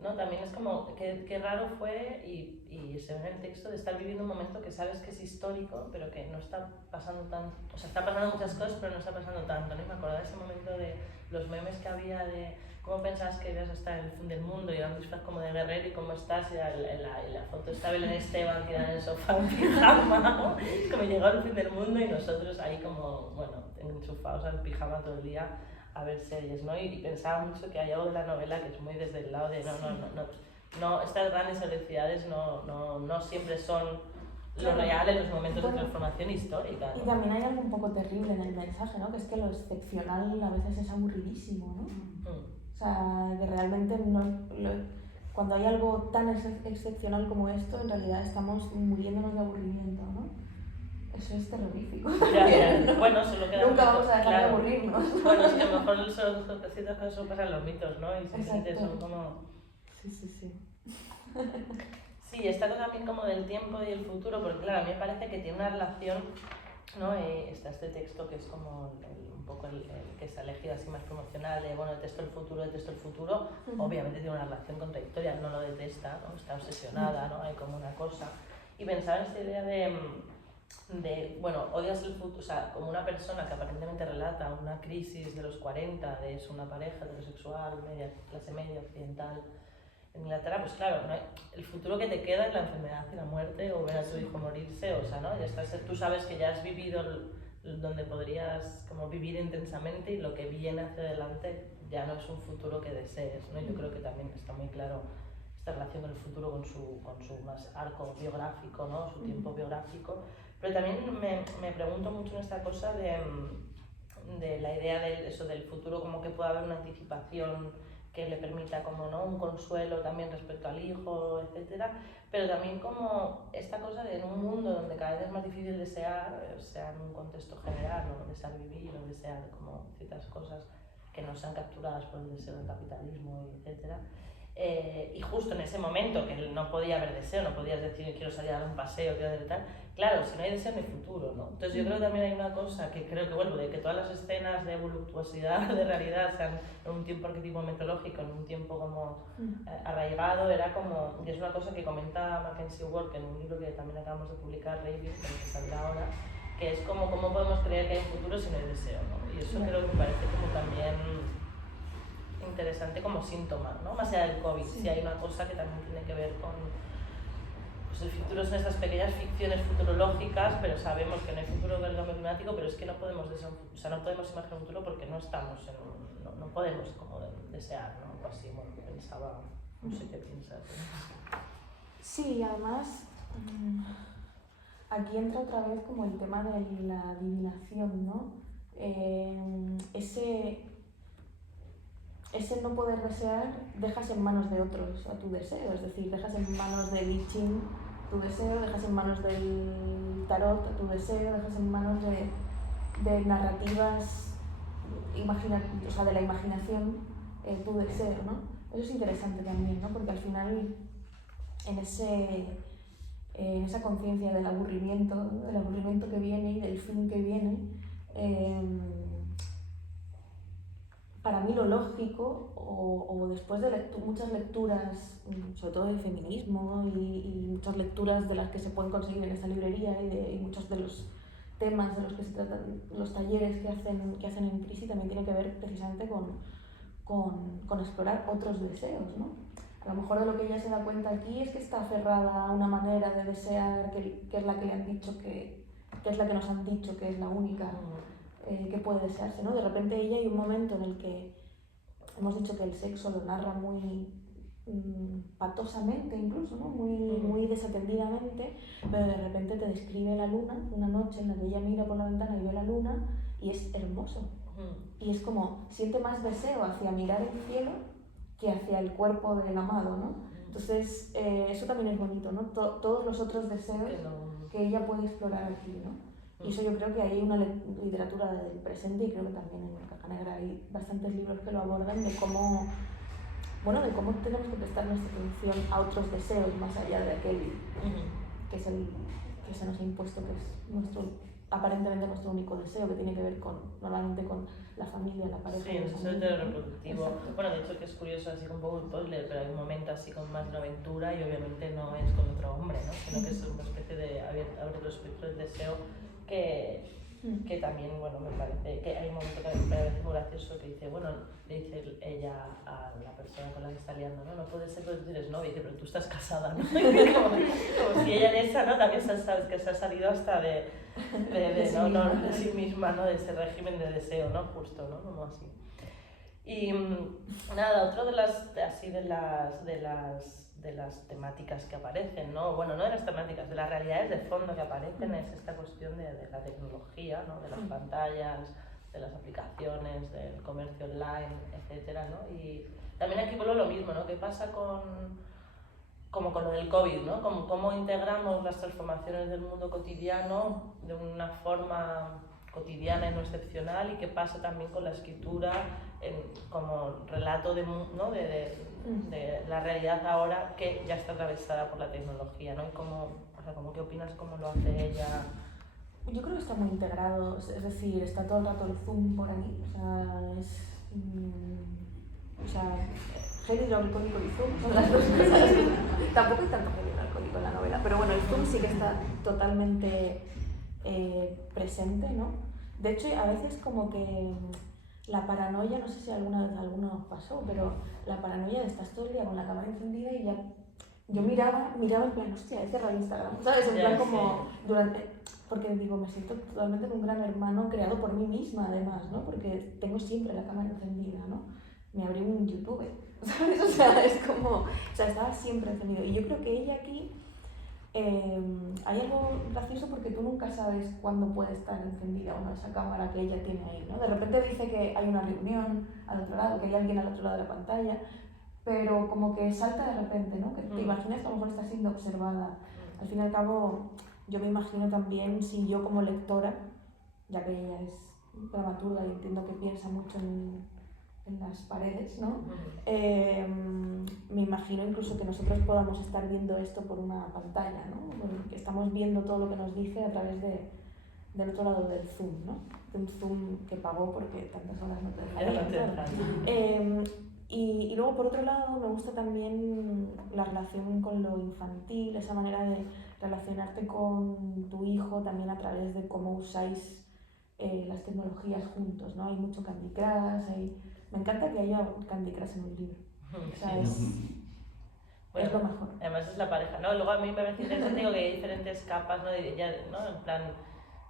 ¿no? También es como, qué raro fue y se ve en el texto de estar viviendo un momento que sabes que es histórico, pero que no está pasando tanto, o sea, está pasando muchas cosas, pero no está pasando tanto, ¿no? Y me acordaba de ese momento de los memes que había de cómo pensabas que ibas a estar en el fin del mundo y era un disfraz como de guerrero y cómo estás y la foto está Belén Esteban tirada en el sofá en pijama, ¿no? Es como llegó el fin del mundo y nosotros ahí como, bueno, enchufados al pijama todo el día a ver series, ¿no? Y pensaba mucho que hay algo de la novela que es muy desde el lado de no, estas grandes heroicidades no siempre son lo real en los momentos de transformación histórica, ¿no? Y también hay algo un poco terrible en el mensaje, ¿no? Que es que lo excepcional a veces es aburridísimo, ¿no? O sea, que realmente cuando hay algo tan excepcional como esto, en realidad estamos muriéndonos de aburrimiento, ¿no? Eso es terrorífico. Ya. Bueno, solo queda nunca vamos a dejar de aburrirnos. Bueno, es que a lo mejor ciertas cosas son pasan los mitos, ¿no? Y simplemente son como... Sí. Sí, esta cosa también como del tiempo y el futuro, porque claro, a mí me parece que tiene una relación, ¿no? Está este texto que es como un poco el que se ha elegido así más promocional, de bueno, detesto el futuro, obviamente tiene una relación contradictoria, no lo detesta, ¿no? Está obsesionada, ¿no? Hay como una cosa. Y pensaba en esta idea de bueno, odias el futuro, o sea, como una persona que aparentemente relata una crisis de los 40, de es una pareja heterosexual, clase media, occidental, en Inglaterra, pues claro, ¿no? El futuro que te queda es la enfermedad y la muerte o ver a tu hijo morirse, o sea, ¿no? Ya estás, tú sabes que ya has vivido donde podrías como vivir intensamente y lo que viene hacia adelante ya no es un futuro que desees, ¿no? Yo creo que también está muy claro esta relación del futuro con su más arco biográfico, ¿no? Su tiempo biográfico, pero también me pregunto mucho en esta cosa de la idea del futuro, como que pueda haber una anticipación que le permita como, ¿no? Un consuelo también respecto al hijo, etcétera, pero también como esta cosa de en un mundo donde cada vez es más difícil desear, sea en un contexto general, o desear vivir, o desear como ciertas cosas que no sean capturadas por el deseo del capitalismo, etcétera. Y justo en ese momento que no podía haber deseo, no podías decir quiero salir a dar un paseo, quiero hacer tal, claro, si no hay deseo no hay futuro, ¿no? Entonces yo creo que también hay una cosa que creo que vuelvo, de que todas las escenas de voluptuosidad, de realidad, sean en un tiempo arquetipo mitológico, en un tiempo como arraigado, era como, y es una cosa que comenta Mackenzie Ward en un libro que también acabamos de publicar, Raving, que saldrá ahora, que es como cómo podemos creer que hay un futuro si no hay deseo, ¿no? Y eso creo que me parece como también interesante como síntoma, ¿no? Más allá del COVID, sí hay una cosa que también tiene que ver con... Pues el futuro son estas pequeñas ficciones futurológicas, pero sabemos que no hay futuro con el cambio climático, pero es que no podemos no podemos imaginar un futuro porque no estamos no podemos como desear, ¿no? Algo así, bueno, pensaba, no sé qué piensas. Sí, además aquí entra otra vez como el tema de la adivinación, ¿no? Ese no poder desear, dejas en manos de otros a tu deseo, es decir, dejas en manos del I Ching tu deseo, dejas en manos del tarot a tu deseo, dejas en manos de narrativas, o sea, de la imaginación tu deseo, ¿no? Eso es interesante también, ¿no? Porque al final en esa conciencia del aburrimiento que viene y del fin que viene, para mí lo lógico, o después de muchas lecturas, sobre todo de feminismo y muchas lecturas de las que se pueden conseguir en esta librería y muchos de los temas de los que se tratan, los talleres que hacen en Crisis también tienen que ver precisamente con explorar otros deseos, ¿no? A lo mejor de lo que ella se da cuenta aquí es que está aferrada a una manera de desear que es la que le han dicho que es la que nos han dicho que es la única que puede desearse, ¿no? De repente ella hay un momento en el que hemos dicho que el sexo lo narra muy patosamente incluso, ¿no? Muy desatendidamente, pero de repente te describe la luna, una noche en la que ella mira por la ventana y ve la luna y es hermoso. Y es como, siente más deseo hacia mirar el cielo que hacia el cuerpo del amado, ¿no? Entonces, eso también es bonito, ¿no? Todos los otros deseos que ella puede explorar aquí, ¿no? Y eso yo creo que hay una literatura del presente y creo que también en la Caja Negra hay bastantes libros que lo abordan de cómo tenemos que prestar nuestra atención a otros deseos más allá de aquel que es el que se nos ha impuesto, que es aparentemente nuestro único deseo, que tiene que ver normalmente con la familia, la pareja. Sí, el deseo reproductivo. Bueno, de hecho que es curioso, así con un poco spoiler, pero hay un momento así con más de una aventura y obviamente no es con otro hombre, ¿no? Sino que es una especie de abrir el espectro del deseo que también, bueno, me parece que hay un momento que me parece muy gracioso que dice, bueno, le dice ella a la persona con la que está liando, no puede ser porque tú tienes novia, dice, pero tú estás casada, ¿no? como si ella en esa, ¿no? También sabes que se ha salido hasta de sí misma, ¿no? De ese régimen de deseo, ¿no? Justo, ¿no? Como así. Y nada, otro de las temáticas que aparecen, ¿no? Bueno, no de las temáticas, de las realidades de fondo que aparecen es esta cuestión de la tecnología, ¿no? De las pantallas, de las aplicaciones, del comercio online, etcétera, ¿no? Y también aquí vuelvo lo mismo, ¿no? ¿Qué pasa como con lo del COVID, ¿no? Cómo integramos las transformaciones del mundo cotidiano de una forma cotidiana y no excepcional, y qué pasa también con la escritura como relato de la realidad ahora que ya está atravesada por la tecnología, ¿no? Y ¿qué opinas cómo lo hace ella? Yo creo que está muy integrado, es decir, está todo el rato el Zoom por ahí, gel hidroalcohólico y Zoom son las dos cosas. Tampoco hay tanto gel hidroalcohólico en la novela, pero bueno, el Zoom sí que está totalmente presente, ¿no? De hecho, a veces como que la paranoia, no sé si alguna vez a alguno os pasó, pero la paranoia de estás todo el día con la cámara encendida y ya... Yo miraba en plan, hostia, he cerrado Instagram, ¿sabes? En plan como porque digo, me siento totalmente un gran hermano creado por mí misma además, ¿no? Porque tengo siempre la cámara encendida, ¿no? Me abrí un YouTube, ¿sabes? O sea, es como, estaba siempre encendido. Y yo creo que ella aquí, hay algo gracioso porque tú nunca sabes cuándo puede estar encendida o no esa cámara que ella tiene ahí, ¿no? De repente dice que hay una reunión al otro lado, que hay alguien al otro lado de la pantalla, pero como que salta de repente, ¿no? Que te imaginas que a lo mejor está siendo observada. Al fin y al cabo, yo me imagino también si yo como lectora, ya que ella es dramaturga y entiendo que piensa mucho en las paredes, ¿no? Me imagino incluso que nosotros podamos estar viendo esto por una pantalla, ¿no? Que estamos viendo todo lo que nos dice a través del otro lado del Zoom, ¿no? De un Zoom que pagó porque tantas horas no te dejaría. Y luego, por otro lado, me gusta también la relación con lo infantil, esa manera de relacionarte con tu hijo también a través de cómo usáis las tecnologías juntos, ¿no? Hay mucho Candy Crush, hay Me encanta que haya Candy Crush en un libro. O sea, Bueno, es lo mejor. Además es la pareja, ¿no? Luego a mí me parece interesante digo, que hay diferentes capas, ¿no? ¿no? En plan,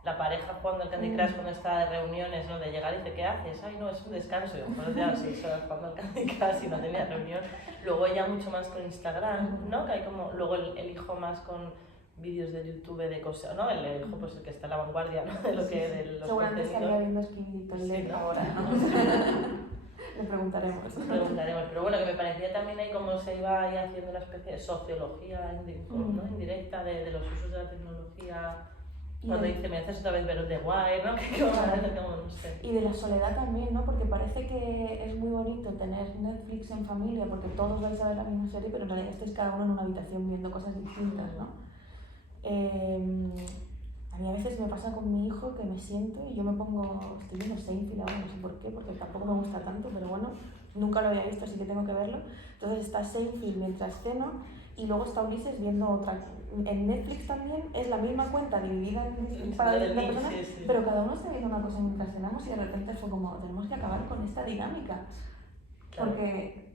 la pareja jugando al Candy Crush cuando está de reuniones, ¿no? De llegar y dice, ¿qué haces? Ay, no, es un descanso. Y yo, pues ya 6 horas jugando al Candy Crush y no tenía reunión. Luego ella mucho más con Instagram, ¿no? Que hay como, luego el hijo más con vídeos de YouTube de cosas, ¿no? El hijo pues el que está en la vanguardia, ¿no? De lo que de los seguramente contenidos. estaría viendo Espíritu Sí, ¿no? ahora, ¿no? Le preguntaremos. Pero bueno, que me parecía también ahí como se iba ahí haciendo una especie de sociología ¿no? indirecta de los usos de la tecnología. Cuando dice, me haces otra vez ver The Wire, ¿no? Como, no sé. Y de la soledad también, ¿no? Porque parece que es muy bonito tener Netflix en familia porque todos vais a ver la misma serie, pero en realidad estáis cada uno en una habitación viendo cosas distintas, ¿no? A mí a veces me pasa con mi hijo que me siento y yo me pongo, estoy viendo Seinfeld ahora, no sé por qué, porque tampoco me gusta tanto, pero bueno, nunca lo había visto, así que tengo que verlo. Entonces está Seinfeld mientras ceno y luego está Ulises viendo otra. En Netflix también es la misma cuenta dividida para distintas personas, sí. Pero cada uno está viendo una cosa mientras cenamos y de repente fue como, tenemos que acabar con esta dinámica. Claro. Porque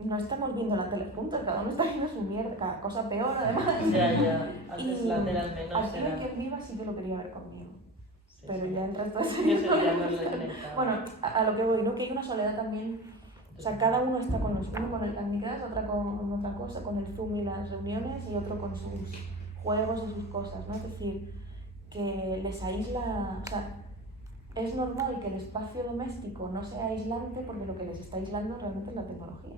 no estamos viendo la tele juntos, cada uno está viendo su mierda, cada cosa peor además. Ya, antes lateral menos. Al final que viva sí que lo quería ver conmigo. Sí, pero ya el resto bueno, a lo que voy, ¿no? Que hay una soledad también. O sea, cada uno está con uno con el Candy Crush, otra con otra cosa, con el Zoom y las reuniones, y otro con sus juegos y sus cosas, ¿no? Es decir, que les aísla, o sea, es normal que el espacio doméstico no sea aislante porque lo que les está aislando realmente es la tecnología.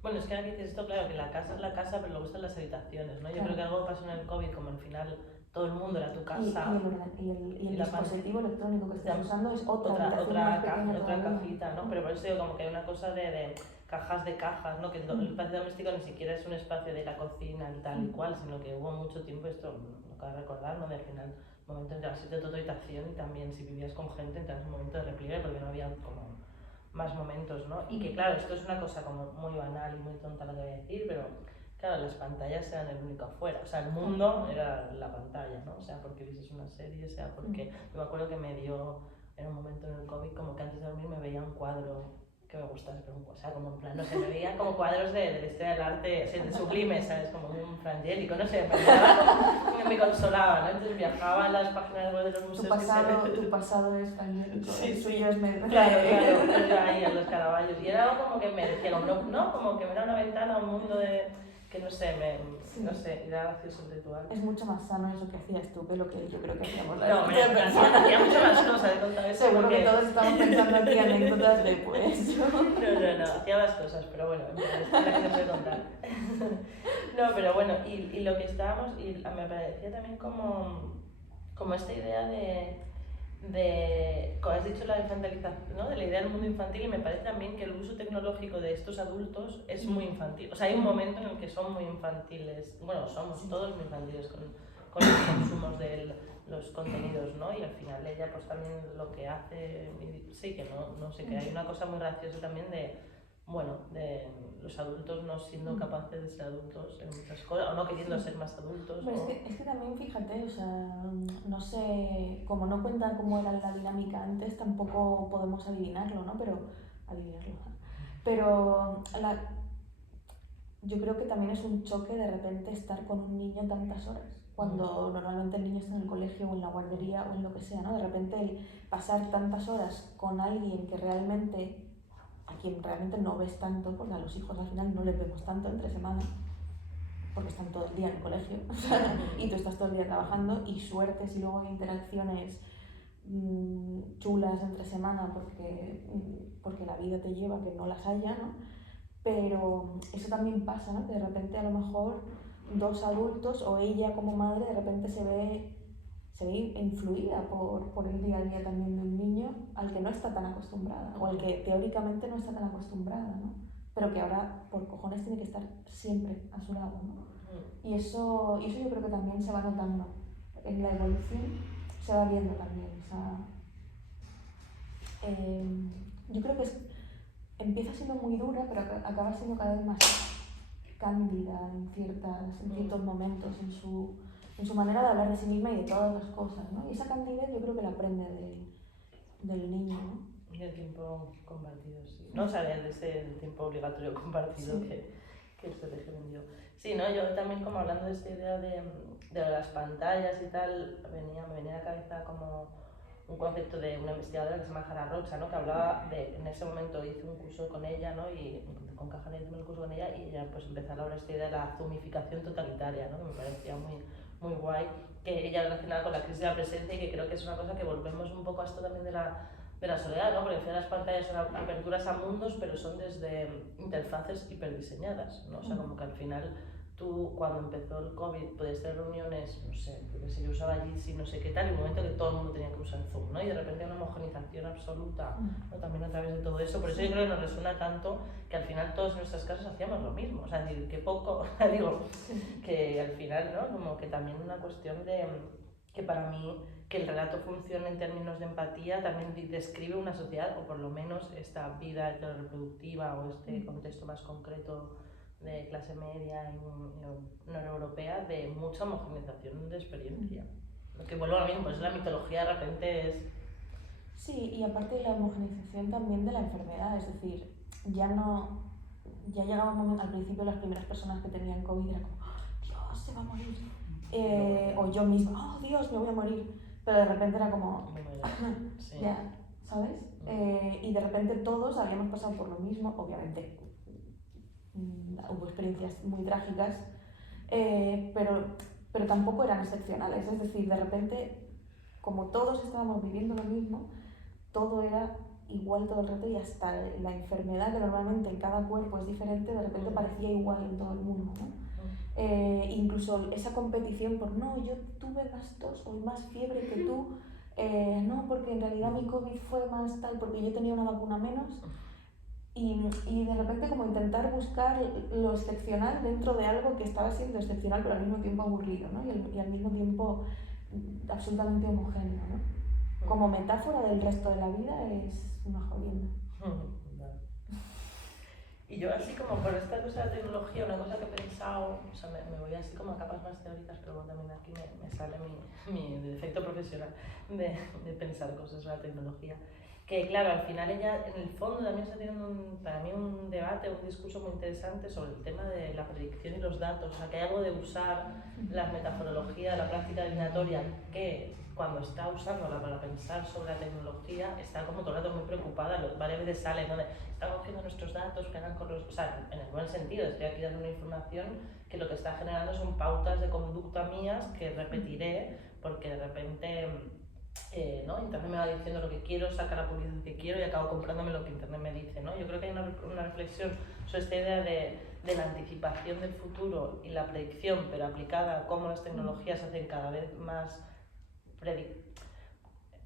Bueno, es que ahora que dices esto, claro, que la casa es la casa, pero luego están las habitaciones, ¿no? Yo creo que algo pasó en el COVID, como al final todo el mundo era tu casa. Y el dispositivo electrónico que estás usando es otra cajita, ¿no? Pero por eso digo como que hay una cosa de cajas de cajas, ¿no? Que el espacio doméstico ni siquiera es un espacio de la cocina y tal y cual, sino que hubo mucho tiempo, esto no cabe recordar, ¿no? De al final, momentos de así de tu habitación y también si vivías con gente, entras en un momento de repliegue porque no había como más momentos, ¿no? Y que claro, esto es una cosa como muy banal y muy tonta lo que voy a decir, pero claro, las pantallas eran el único afuera, o sea, el mundo era la pantalla, ¿no? O sea, porque vieses una serie, sea porque... Yo me acuerdo que me dio, en un momento en el COVID, como que antes de dormir me veía un cuadro que me gustase, pero o sea, como en plan, no sé, me veía como cuadros de la historia del arte, o sea, de sublime, ¿sabes? Como un frangélico, no sé, me consolaba, ¿no? Entonces viajaba a las páginas web de los museos. Tu pasado es frangélico, sí, el suyo es medio. Claro, yo ahí a los Caravallos. Y era algo como que me decía, ¿no? Como que era una ventana a un mundo de... que no sé, no sé, era gracioso el ritual. Es mucho más sano eso que hacías tú que lo que yo creo que hacíamos. No, hacía mucho más cosas de contar eso. Seguro que todos estamos pensando aquí anécdotas después. No, hacía más cosas, pero bueno, es la que se puede contar. No, pero bueno, y lo que estábamos, y me parecía también como esta idea como has dicho, la infantilización, ¿no? De la idea del mundo infantil, y me parece también que el uso tecnológico de estos adultos es muy infantil. O sea, hay un momento en el que son muy infantiles, bueno, somos todos muy infantiles con los consumos de los contenidos, ¿no? Y al final ella pues también lo que hace, sí, que no sé, que hay una cosa muy graciosa también de los adultos no siendo capaces de ser adultos en muchas cosas, o no queriendo ser más adultos. Pero es que también, fíjate, o sea, no sé, como no cuentan cómo era la dinámica antes, tampoco podemos adivinarlo, ¿no? Pero yo creo que también es un choque de repente estar con un niño tantas horas, cuando normalmente el niño está en el colegio o en la guardería o en lo que sea, ¿no? De repente el pasar tantas horas con alguien que realmente... a quien realmente no ves tanto, porque a los hijos al final no les vemos tanto entre semana, porque están todo el día en el colegio, y tú estás todo el día trabajando, y suerte si luego hay interacciones chulas entre semana, porque la vida te lleva a que no las haya, ¿no? Pero eso también pasa, ¿no? Que de repente a lo mejor dos adultos, o ella como madre, de repente se ve influida por el día a día también de un niño al que no está tan acostumbrada, o al que teóricamente no está tan acostumbrada, ¿no? Pero que ahora por cojones tiene que estar siempre a su lado, ¿no? Y eso yo creo que también se va notando en la evolución, se va viendo también. Yo creo que empieza siendo muy dura, pero acaba siendo cada vez más cándida en ciertos momentos, en su manera de hablar de sí misma y de todas las cosas, ¿no? Y esa candidez yo creo que la aprende del niño, ¿no? Y el tiempo compartido, sí. No sabía de ese tiempo obligatorio compartido Sí. que el colegio vendió. Sí, ¿no? Yo también como hablando de esta idea de las pantallas y tal, me venía a la cabeza como un concepto de una investigadora que se llama Jara Rocha, ¿no? Que hablaba de, en ese momento hice un curso con ella, ¿no? Y con Cajana hice un curso con ella y ella pues empezó a hablar esta idea de la zoomificación totalitaria, ¿no? Que me parecía muy guay, que ella relacionada con la crisis de la presencia y que creo que es una cosa que volvemos un poco a esto también de la soledad, ¿no? Porque al final las pantallas son aperturas a mundos, pero son desde interfaces hiperdiseñadas, ¿no? O sea, como que al final tú, cuando empezó el COVID, podías tener reuniones, no sé, yo usaba Jitsi, no sé qué tal, y un momento que todo el mundo tenía que usar Zoom, ¿no? Y de repente una homogenización absoluta, ¿no? También a través de todo eso. Por eso yo creo que nos resuena tanto que al final todos en nuestras casas hacíamos lo mismo. O sea, decir, que poco, digo, que al final, ¿no? Como que también una cuestión de que para mí que el relato funcione en términos de empatía también describe una sociedad, o por lo menos esta vida heteroreproductiva o este contexto más concreto de clase media y no europea, de mucha homogeneización de experiencia. Lo que vuelvo a lo mismo, pues la mitología de repente es... Sí, y aparte de la homogeneización también de la enfermedad, es decir, ya llegaba un momento, al principio las primeras personas que tenían COVID era como, oh, Dios, se va a morir, o yo misma, oh Dios, me voy a morir, pero de repente era como, sí. ya, ¿sabes? Y de repente todos habíamos pasado por lo mismo, obviamente hubo experiencias muy trágicas, pero tampoco eran excepcionales, es decir, de repente, como todos estábamos viviendo lo mismo, todo era igual todo el rato y hasta la enfermedad, que normalmente en cada cuerpo es diferente, de repente parecía igual en todo el mundo, ¿no? Incluso esa competición por, no, yo tuve más tos o más fiebre que tú, no, porque en realidad mi COVID fue más tal, porque yo tenía una vacuna menos. Y de repente como intentar buscar lo excepcional dentro de algo que estaba siendo excepcional pero al mismo tiempo aburrido, ¿no? Y al mismo tiempo absolutamente homogéneo, ¿no? Como metáfora del resto de la vida es una jodienda. Y yo así como por esta cosa de la tecnología, una cosa que he pensado, o sea, me voy así como a capas más teóricas, pero bueno, también aquí me sale mi defecto profesional de pensar cosas sobre la tecnología. Que claro, al final ella en el fondo también está teniendo para mí un debate, un discurso muy interesante sobre el tema de la predicción y los datos. O sea, que hay algo de usar la metaforología, la práctica adivinatoria, que cuando está usándola para pensar sobre la tecnología está como todo el rato muy preocupada, varias veces sale, ¿no? Están cogiendo nuestros datos, que hagan con los... O sea, en el buen sentido, estoy aquí dando una información que lo que está generando son pautas de conducta mías que repetiré porque de repente... ¿no? Internet me va diciendo lo que quiero, saca la publicidad que quiero y acabo comprándome lo que Internet me dice, ¿no? Yo creo que hay una reflexión sobre esta idea de la anticipación del futuro y la predicción, pero aplicada a cómo las tecnologías hacen cada vez más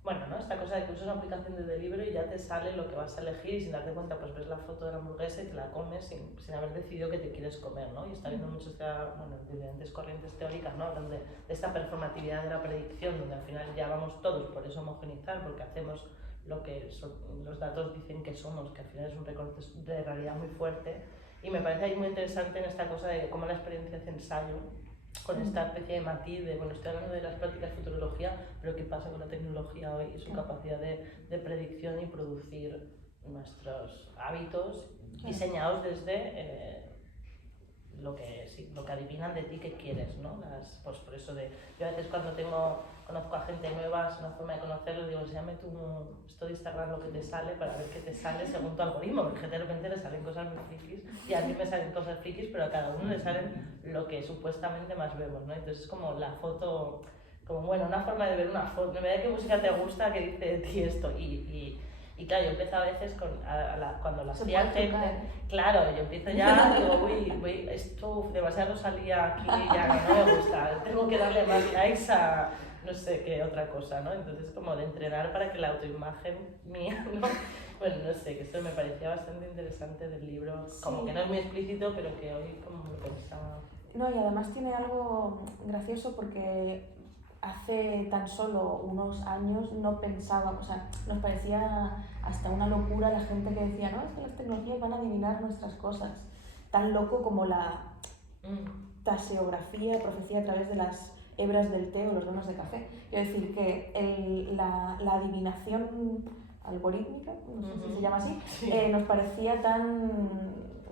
bueno, ¿no? Esta cosa de que usas una aplicación de delivery y ya te sale lo que vas a elegir y sin darte cuenta pues ves la foto de la hamburguesa y te la comes sin haber decidido que te quieres comer, ¿no? Y está viendo muchas diferentes corrientes teóricas, ¿no? Hablando de esta performatividad de la predicción, donde al final ya vamos todos por eso homogenizar, porque hacemos lo que los datos dicen que somos, que al final es un recorte de realidad muy fuerte. Y me parece ahí muy interesante en esta cosa de cómo la experiencia hace ensayo, con esta especie de matiz de, bueno, estoy hablando de las prácticas de futurología, pero qué pasa con la tecnología hoy y su capacidad de predicción y producir nuestros hábitos diseñados desde lo que adivinan de ti que quieres, ¿no? Pues por eso yo a veces cuando conozco a gente nueva, es una forma de conocerlo, digo, enséñame esto de Instagram lo que te sale para ver qué te sale según tu algoritmo, porque de repente le salen cosas muy frikis y a mí me salen cosas frikis, pero a cada uno le salen lo que supuestamente más vemos, ¿no? Entonces es como la foto, como bueno, una forma de ver una foto, me da qué música te gusta, que dice de ti esto, y claro, yo empiezo a veces cuando la hacía gente, claro, yo empiezo ya, digo, uy, esto demasiado salía aquí, ya no me gusta, tengo que darle más likes a no sé qué otra cosa, ¿no? Entonces como de entrenar para que la autoimagen mía, ¿no? Bueno, no sé, que esto me parecía bastante interesante del libro, como que no es muy explícito, pero que hoy como lo pensaba. No, y además tiene algo gracioso porque hace tan solo unos años no pensábamos, o sea, nos parecía hasta una locura la gente que decía, no, es que las tecnologías van a adivinar nuestras cosas. Tan loco como la taseografía, profecía a través de las hebras del té o los granos de café. Quiero decir que la adivinación algorítmica, no sé si se Ujú. llama así, Sí. nos parecía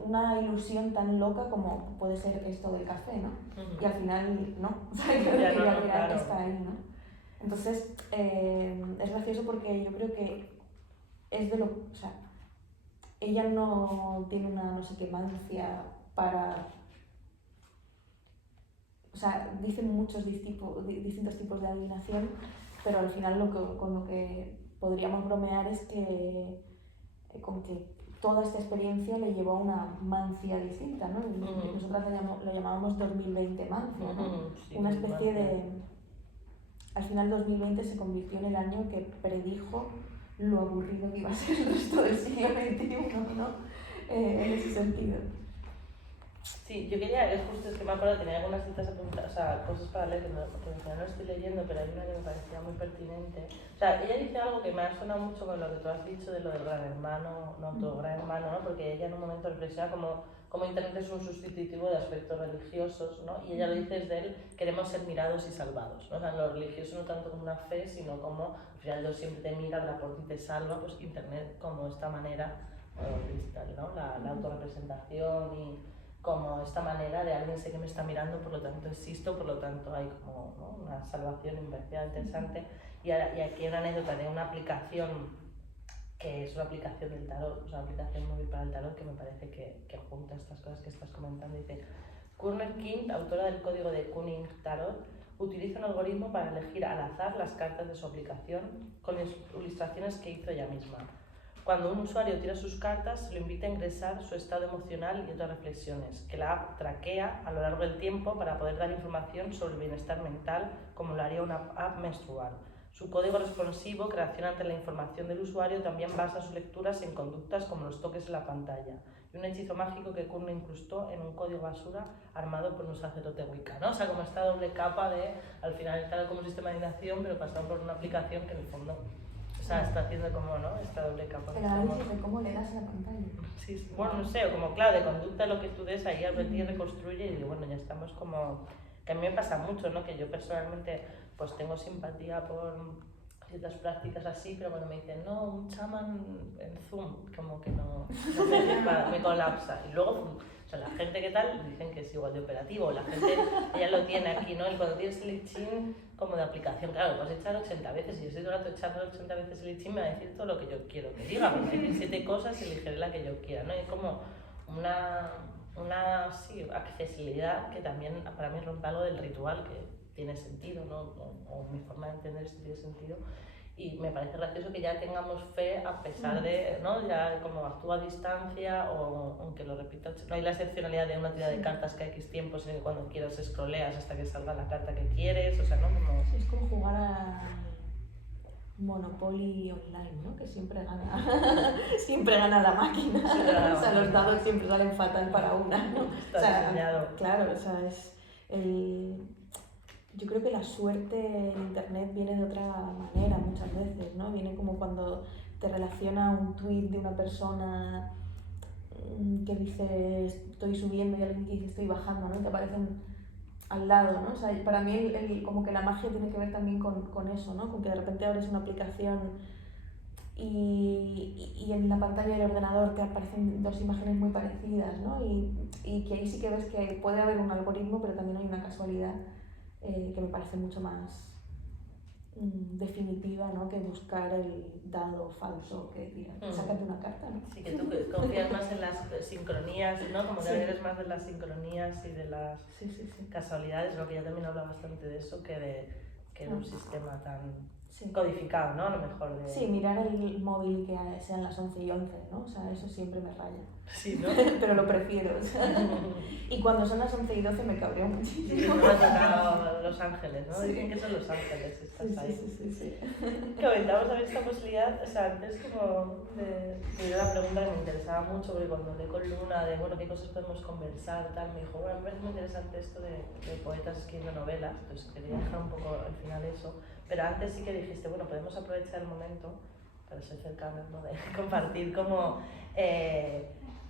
una ilusión tan loca como puede ser esto del café, ¿no? Ujú. Y al final no, o sea, Ya que no, al final claro. está ahí, ¿no? Entonces, es gracioso porque yo creo que es de lo, o sea, ella no tiene una no sé qué mancia para, o sea, dicen muchos distintos tipos de adivinación, pero al final con lo que podríamos bromear es que con que toda esta experiencia le llevó a una mancia distinta, ¿no? Nosotras lo llamábamos 2020 mancia, ¿no? Sí, Una especie mancia. de... Al final 2020 se convirtió en el año que predijo lo aburrido que iba a ser el resto del siglo XXI, ¿no? En ese sentido. Sí, yo quería, es justo, es que me acuerdo, tenía algunas citas apuntadas, o sea, cosas para leer que al final no estoy leyendo, pero hay una que me parecía muy pertinente. O sea, ella dice algo que me ha sonado mucho con lo que tú has dicho de lo del gran hermano, no todo gran hermano, ¿no? Porque ella en un momento reflexiona como Internet es un sustitutivo de aspectos religiosos, ¿no? Y ella lo dice desde él, queremos ser mirados y salvados, ¿no? O sea, lo religioso no tanto como una fe, sino como, al final Dios siempre te mira, habla por ti, te salva, pues Internet como esta manera digital, ¿no? La autorrepresentación y como esta manera de alguien sé que me está mirando, por lo tanto existo, por lo tanto hay como, ¿no? Una salvación invertida interesante. Y aquí hay una anécdota de una aplicación que es una aplicación del tarot, o sea, una aplicación móvil para el tarot que me parece que junta estas cosas que estás comentando. Dice, Kurner Kind, autora del código de Kunning Tarot, utiliza un algoritmo para elegir al azar las cartas de su aplicación con ilustraciones que hizo ella misma. Cuando un usuario tira sus cartas, se lo invita a ingresar su estado emocional y otras reflexiones, que la app traquea a lo largo del tiempo para poder dar información sobre el bienestar mental, como lo haría una app menstrual. Su código responsivo, creación ante la información del usuario, también basa sus lecturas en conductas como los toques en la pantalla, y un hechizo mágico que Kurne incrustó en un código basura armado por un sacerdote wicca, ¿no? O sea, como esta doble capa de, al final, estar como un sistema de inacción, pero pasado por una aplicación que en el fondo... O sea, está haciendo como, ¿no? Esta doble capa. El análisis de cómo le das a la pantalla. Sí, sí. Bueno, no sé, o como claro, de conducta lo que tú des ahí al y reconstruye y digo, bueno, ya estamos como... Que a mí me pasa mucho, ¿no? Que yo personalmente pues tengo simpatía por ciertas prácticas así, pero cuando me dicen, no, un chamán en Zoom, como que no me colapsa. Y luego, o sea, la gente que tal, dicen que es igual de operativo, la gente ella lo tiene aquí, ¿no? Y cuando tienes el ICHIN como de aplicación, claro, lo puedes echar 80 veces y yo estoy todo el rato echando 80 veces el ICHIN, me va a decir todo lo que yo quiero que diga, me va a decir 7 cosas y elegiré la que yo quiera, ¿no? Y es como una sí, accesibilidad que también para mí rompe algo del ritual que tiene sentido, ¿no? O mi forma de entender si tiene sentido. Y me parece gracioso que ya tengamos fe a pesar de, ¿no? Ya como actúa a distancia o aunque lo repito, no hay la excepcionalidad de una tira de cartas que a X tiempo, sino que cuando quieras scrolleas hasta que salga la carta que quieres, o sea, ¿no? Como... Es como jugar a Monopoly online, ¿no? Que siempre gana, siempre gana la máquina. Sí, o sea, los dados siempre salen fatal para una, ¿no? Está o sea, diseñado. claro, o sea, es el... Yo creo que la suerte en internet viene de otra manera muchas veces, ¿no? Viene como cuando te relaciona un tweet de una persona que dice estoy subiendo y alguien que dice estoy bajando, ¿no? Y te aparecen al lado, ¿no? O sea, para mí como que la magia tiene que ver también con eso, ¿no? Con que de repente abres una aplicación y en la pantalla del ordenador te aparecen dos imágenes muy parecidas, ¿no? Y que ahí sí que ves que puede haber un algoritmo, pero también hay una casualidad que me parece mucho más definitiva, ¿no? Que buscar el dado falso que tira. Sácate una carta, ¿no? Sí, que tú confías más en las sincronías, ¿no? Como que eres más de las sincronías y de las casualidades, lo que ya también habla bastante de eso que de un sistema tan codificado, ¿no? A lo mejor de... Sí, mirar el móvil y que sean las 11:11, ¿no? O sea, eso siempre me raya. Sí, ¿no? Pero lo prefiero, o sea. Y cuando son las 11:12 me cabreo muchísimo. Sí, me ha tocado Los Ángeles, ¿no? Sí. Dicen que son Los Ángeles, estás ahí. Sí. Comentamos a ver esta posibilidad, o sea, antes como de la pregunta que me interesaba mucho, porque cuando hablé con Luna de, bueno, qué cosas podemos conversar, tal, me dijo, bueno, me parece muy interesante esto de poetas escribiendo novelas, entonces quería dejar un poco al final eso, pero antes sí que dijiste, bueno, podemos aprovechar el momento para ser cercanos, ¿no? De compartir como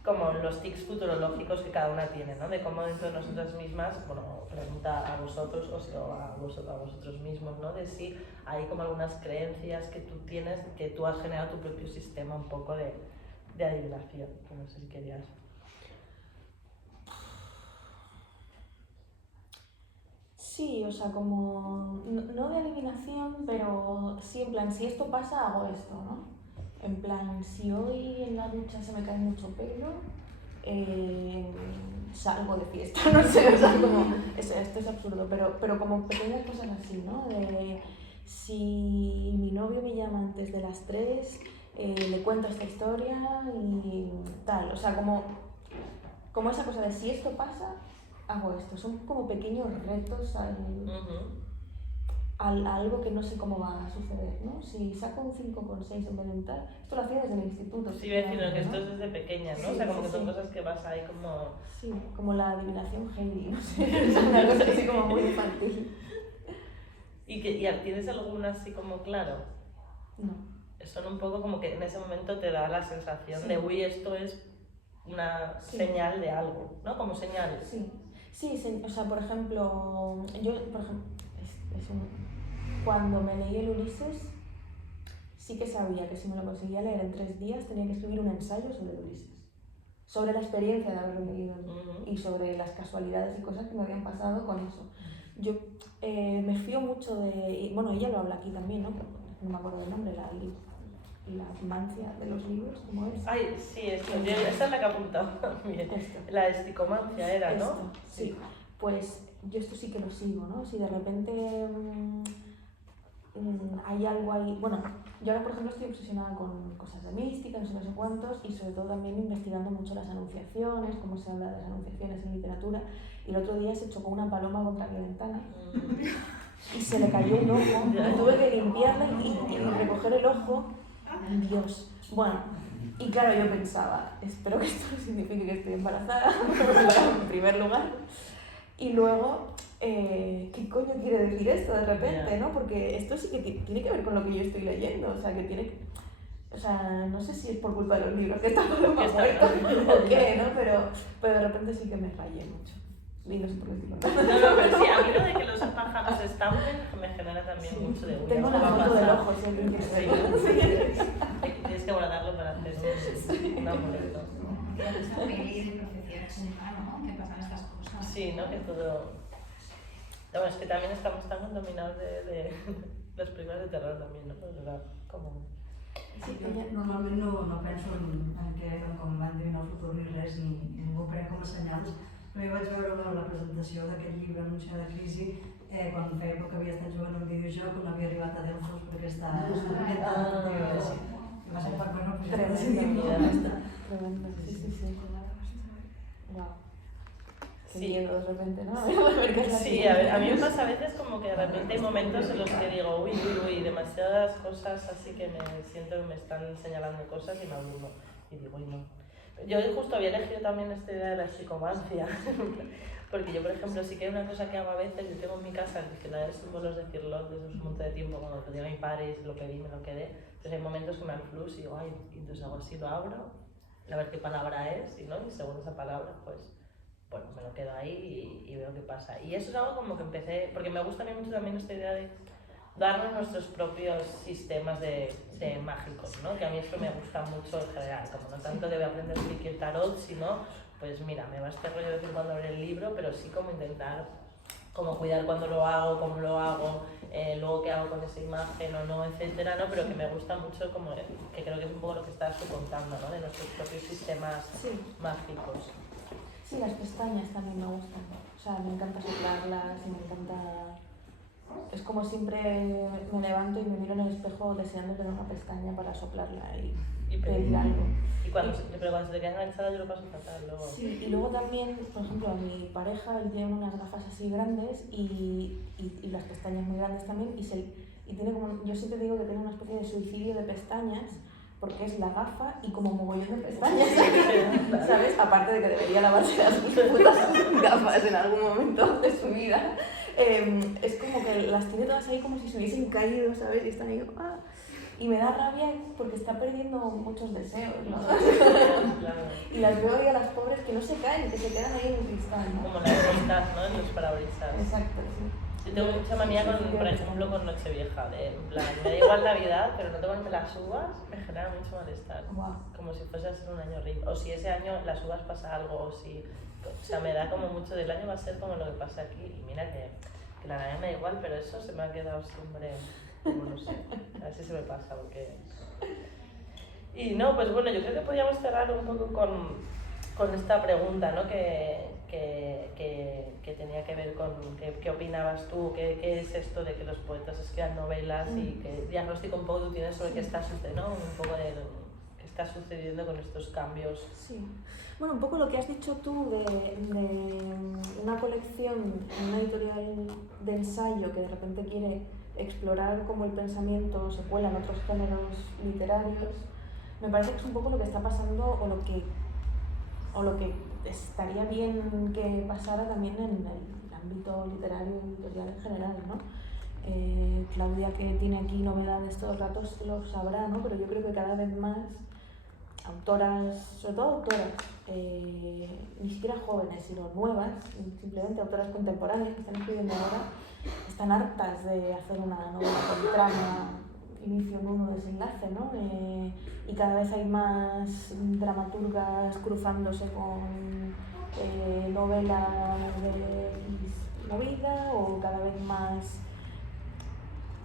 como los tics futurológicos que cada una tiene, ¿no? De cómo dentro de nosotras mismas, bueno, pregunta a vosotros o a vosotros mismos, ¿no? De si hay como algunas creencias que tú tienes, que tú has generado tu propio sistema un poco de adivinación. No sé si querías... Sí, o sea, como, no de adivinación, pero sí, en plan, si esto pasa, hago esto, ¿no? En plan, si hoy en la ducha se me cae mucho pelo, salgo de fiesta, no sé, o sea, como, esto es absurdo, pero como pequeñas cosas así, ¿no? De, si mi novio me llama antes de las 3, le cuento esta historia y tal, o sea, como esa cosa de si esto pasa, hago esto. Son como pequeños retos a algo que no sé cómo va a suceder, ¿no? Si saco un 5,6 en vez de un tal, esto lo hacía desde el instituto. Sí, voy a decir, que esto es desde pequeña, ¿no? Sí, o sea, como sí, que son cosas que vas ahí como... Sí, como la adivinación Heidi, no sé, es una cosa así como muy infantil. ¿Y tienes alguna así como claro? No. Son un poco como que en ese momento te da la sensación de, uy, esto es una señal de algo, ¿no? Como señales. Sí, o sea, por ejemplo, cuando me leí el Ulises, sí que sabía que si me lo conseguía leer en 3 días tenía que escribir un ensayo sobre el Ulises, sobre la experiencia de haberlo leído y sobre las casualidades y cosas que me habían pasado con eso. Yo me fío mucho de, bueno, ella lo habla aquí también, ¿no? No me acuerdo del nombre, la mancia de los libros, ¿cómo es? Ay, sí, esa es la que he apuntado también. La esticomancia era, ¿no? Sí. Pues yo esto sí que lo sigo, ¿no? Si de repente hay algo ahí... Bueno, yo ahora por ejemplo estoy obsesionada con cosas de mística, no sé cuántos, y sobre todo también investigando mucho las anunciaciones, cómo se habla de las anunciaciones en literatura. Y el otro día se chocó una paloma contra mi ventana y se le cayó un ojo, y tuve que limpiarla y recoger el ojo. Dios. Bueno, y claro, yo pensaba, espero que esto no signifique que estoy embarazada, en primer lugar. Y luego, ¿qué coño quiere decir esto de repente, no? Porque esto sí que tiene que ver con lo que yo estoy leyendo, o sea, que tiene... O sea, no sé si es por culpa de los libros que esta paloma muerta o qué, ¿no? Pero de repente sí que me rayé mucho. Y no sé por qué estoy contando. No, pero sí, a mí lo de que los pájaros estampen me genera también mucho de... Tengo una foto del ojo, si alguien quiere verlo. Tienes que guardarlo para hacer un amuleto. Esa peli de profecía, ¿no? Que pasan estas cosas. Sí, ¿no? Que todo... Bueno, es que también estamos tan dominados de las películas de terror también, ¿no? ¿Verdad? Como... Sí, jo normalment no penso en com van dir el futur ni res, ni m'ho prenc com a senyals. Però jo vaig veure la presentació d'aquest llibre anunciat de Crisi quan feia poc que havia estat jugant un videojoc on havia arribat a Delfos perquè està ambientat en l'antiga Grècia. I va ser per bueno, pues ja Tremendo, sí. Wow. Qué miedo de repente, ¿no? Sí, a mí me pasa a veces como que de repente hay momentos en los que digo, uy, demasiadas cosas así que me siento que me están señalando cosas y me aburro. Y digo, uy, no. Yo justo había elegido también esta idea de la psicomancia, porque yo, por ejemplo, sí que hay una cosa que hago a veces, yo tengo en mi casa el diccionario de símbolos de Cirlot desde un montón de tiempo, cuando lo pedí a mi padre y se lo pedí, me lo quedé. Entonces hay momentos que me dan flux y digo, ay, y entonces hago así, lo abro, a ver qué palabra es, y según esa palabra, pues, bueno, me lo quedo ahí y veo qué pasa. Y eso es algo como que empecé, porque me gusta a mí mucho también esta idea de darnos nuestros propios sistemas de mágicos, ¿no? Que a mí esto me gusta mucho en general, como no tanto de voy a aprender el tarot, sino, pues mira, me va este rollo de decir cuando abrir el libro, pero sí como intentar como cuidar cuando lo hago, cómo lo hago, luego qué hago con esa imagen o no, etcétera, ¿no? Pero que me gusta mucho, como que creo que es un poco lo que estás tú contando, ¿no? De nuestros propios sistemas mágicos. Sí, las pestañas también me gustan, o sea, me encanta soplarlas y me encanta... Es como siempre me levanto y me miro en el espejo deseando tener una pestaña para soplarla y pedir algo. Pero cuando se te queda enganchada yo lo paso fatal luego. Sí, y luego también, por ejemplo, a mi pareja, él tiene unas gafas así grandes y las pestañas muy grandes también y tiene como, yo siempre digo que tiene una especie de suicidio de pestañas porque es la gafa y como mogollón de pestañas, ¿sabes? Aparte de que debería lavarse las putas gafas en algún momento de su vida. Es como que las tiene todas ahí como si se hubiesen caído, ¿sabes? Y están ahí, Y me da rabia porque está perdiendo muchos deseos, ¿no? Claro. Y las veo ahí a las pobres que no se caen, que se quedan ahí en el cristal, ¿no? Como las brisas, ¿no? En los parabrisas. Exacto, sí. Yo tengo mucha manía, por ejemplo, con Nochevieja, en plan, me da igual Navidad, pero no tomarme las uvas me genera mucho malestar. Wow. Como si fuese a ser un año horrible. O si ese año las uvas pasa algo, o si... O sea, me da como mucho del año va a ser como lo que pasa aquí. Y mira que la Navidad me da igual, pero eso se me ha quedado siempre, como no sé, a ver si se me pasa, porque... Y no, pues bueno, yo creo que podríamos cerrar un poco con esta pregunta, ¿no? Que tenía que ver con qué opinabas tú, qué es esto de que los poetas escriban novelas y qué diagnóstico un poco tú tienes sobre qué está sucediendo, ¿no? Un poco de qué está sucediendo con estos cambios. Sí. Bueno, un poco lo que has dicho tú de una colección, una editorial de ensayo que de repente quiere explorar cómo el pensamiento se cuela en otros géneros literarios, me parece que es un poco lo que está pasando o lo que estaría bien que pasara también en el ámbito literario y editorial en general, ¿no? Claudia, que tiene aquí novedades todos los ratos, lo sabrá, ¿no? Pero yo creo que cada vez más autoras, sobre todo autoras, ni siquiera jóvenes, sino nuevas, simplemente autoras contemporáneas que están escribiendo ahora, están hartas de hacer una novela con trama, inicio, nudo, desenlace, ¿no? Y cada vez hay más dramaturgas cruzándose con novelas de movida, o cada vez más...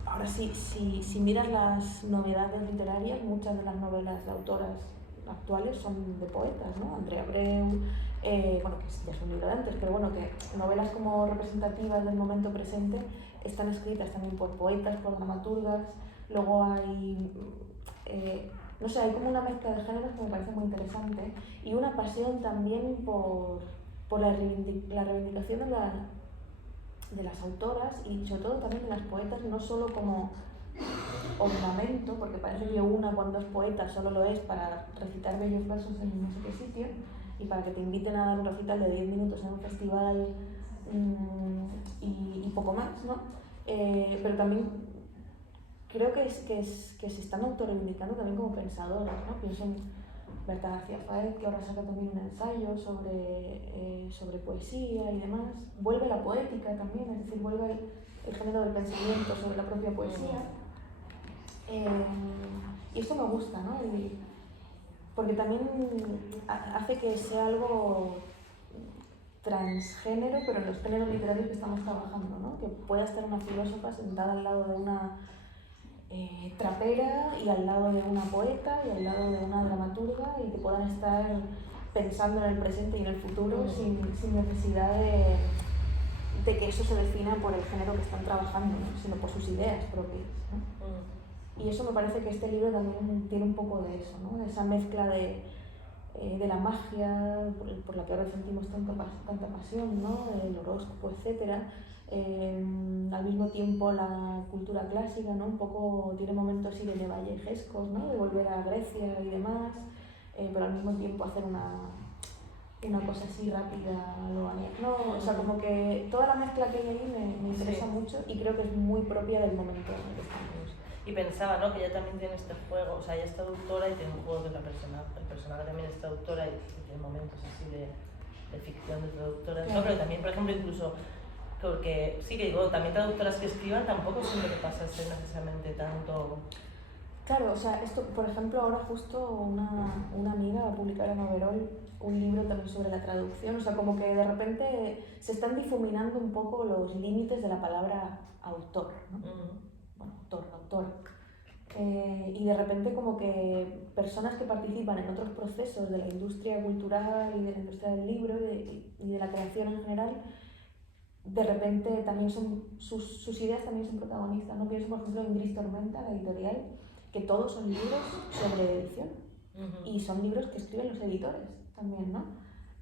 Ahora sí, si miras las novedades literarias, muchas de las novelas de autoras actuales son de poetas, ¿no? Andrea Abreu, bueno, que ya es un libro de antes, pero bueno, que novelas como representativas del momento presente están escritas también por poetas, por dramaturgas. Luego hay, no sé, hay como una mezcla de géneros que me parece muy interesante y una pasión también por la reivindicación de las autoras y sobre todo también de las poetas, no solo como ornamento, porque parece que una cuando es poeta solo lo es para recitar bellos versos en no sé qué sitio y para que te inviten a dar un recital de 10 minutos en un festival y poco más, ¿no? Pero también creo que se están autorreivindicando también como pensadoras, ¿no? Pienso en Berta García Faez, que ahora saca también un ensayo sobre poesía y demás. Vuelve la poética también, es decir, vuelve el género del pensamiento sobre la propia poesía. Y esto me gusta, ¿no? Porque también hace que sea algo transgénero, pero en los géneros literarios que estamos trabajando, ¿no? Que pueda estar una filósofa sentada al lado de una trapera y al lado de una poeta y al lado de una dramaturga y que puedan estar pensando en el presente y en el futuro sin necesidad de que eso se defina por el género que están trabajando, ¿no? Sino por sus ideas propias, ¿no? Y eso me parece que este libro también tiene un poco de eso, ¿no? Esa mezcla de la magia por la que ahora sentimos tanta pasión, ¿no? El horóscopo, etc. Al mismo tiempo la cultura clásica, ¿no? Un poco tiene momentos así de nevallejescos, ¿no? De volver a Grecia y demás, pero al mismo tiempo hacer una cosa así rápida, no, o sea, como que toda la mezcla que hay ahí me interesa mucho y creo que es muy propia del momento en el que estamos. Y pensaba, ¿no? Que ella también tiene este juego, o sea, ella es traductora y tiene un juego que el personaje también es traductora y tiene momentos así de ficción de traductoras, ¿no? Pero también, por ejemplo, incluso, porque sí que digo, también traductoras que escriban tampoco siempre que pasa a ser necesariamente tanto... Claro, o sea, esto, por ejemplo, ahora justo una amiga va a publicar en Overol un libro también sobre la traducción, o sea, como que de repente se están difuminando un poco los límites de la palabra autor, ¿no? Bueno, autor. Y de repente como que personas que participan en otros procesos de la industria cultural y de la industria del libro y de la creación en general, de repente también sus ideas también son protagonistas, ¿no? Pienso, por ejemplo, en Gris Tormenta, la editorial, que todos son libros sobre edición y son libros que escriben los editores también, ¿no?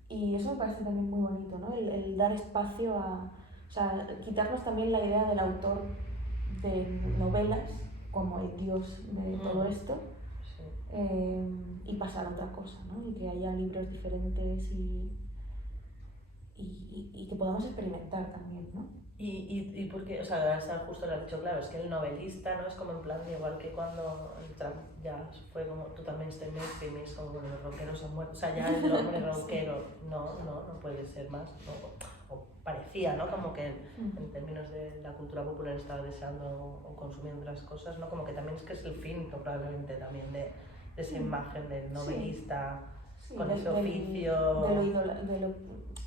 Y eso me parece también muy bonito, ¿no? El dar espacio o sea, quitarnos también la idea del autor de novelas como el dios de todo esto y pasar a otra cosa, ¿no? Y que haya libros diferentes y que podamos experimentar también, ¿no? Y porque, o sea, ahora justo lo has dicho, claro, es que el novelista, ¿no? Es como en plan, igual que cuando el Trump ya fue como, tú también estoy mainstream, es como que los rockeros han muerto, o sea, ya el hombre rockero no puede ser más, ¿no? O parecía, ¿no? Como que en términos de la cultura popular estaba deseando o consumiendo otras cosas, ¿no? Como que también es que es el fin, probablemente, también de esa imagen del novelista, sí, con ese oficio...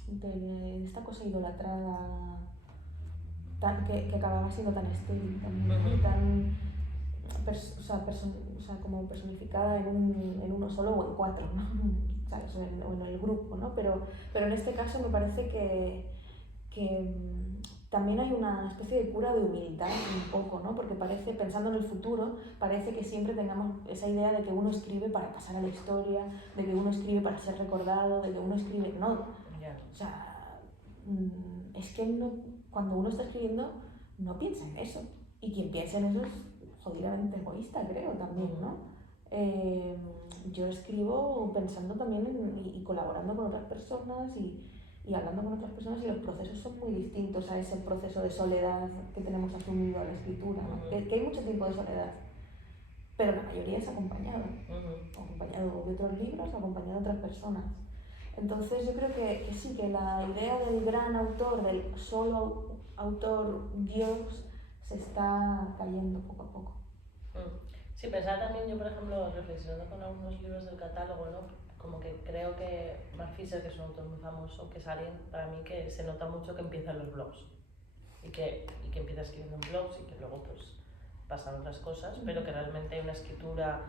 De esta cosa idolatrada que acababa siendo tan estéril también, tan como personificada en uno solo o en cuatro, ¿no? ¿Sabes? O en el grupo, ¿no? Pero en este caso me parece que también hay una especie de cura de humildad un poco, ¿no? Porque parece, pensando en el futuro, parece que siempre tengamos esa idea de que uno escribe para pasar a la historia, de que uno escribe para ser recordado, de que uno escribe... No, o sea, es que cuando uno está escribiendo no piensa en eso. Y quien piensa en eso es jodidamente egoísta, creo, también, ¿no? Yo escribo pensando también y colaborando con otras personas y hablando con otras personas, y los procesos son muy distintos a ese proceso de soledad que tenemos asumido a la escritura, ¿no? Que hay mucho tiempo de soledad, pero la mayoría es acompañado, acompañado de otros libros, acompañado de otras personas. Entonces yo creo que sí, que la idea del gran autor, del solo autor Dios, se está cayendo poco a poco. Sí, pensaba también yo, por ejemplo, reflexionando con algunos libros del catálogo, ¿no? Como que creo que Mark Fisher, que es un autor muy famoso, que es alguien para mí que se nota mucho que empieza en los blogs y que empieza escribiendo en blogs y que luego pues pasan otras cosas, pero que realmente hay una escritura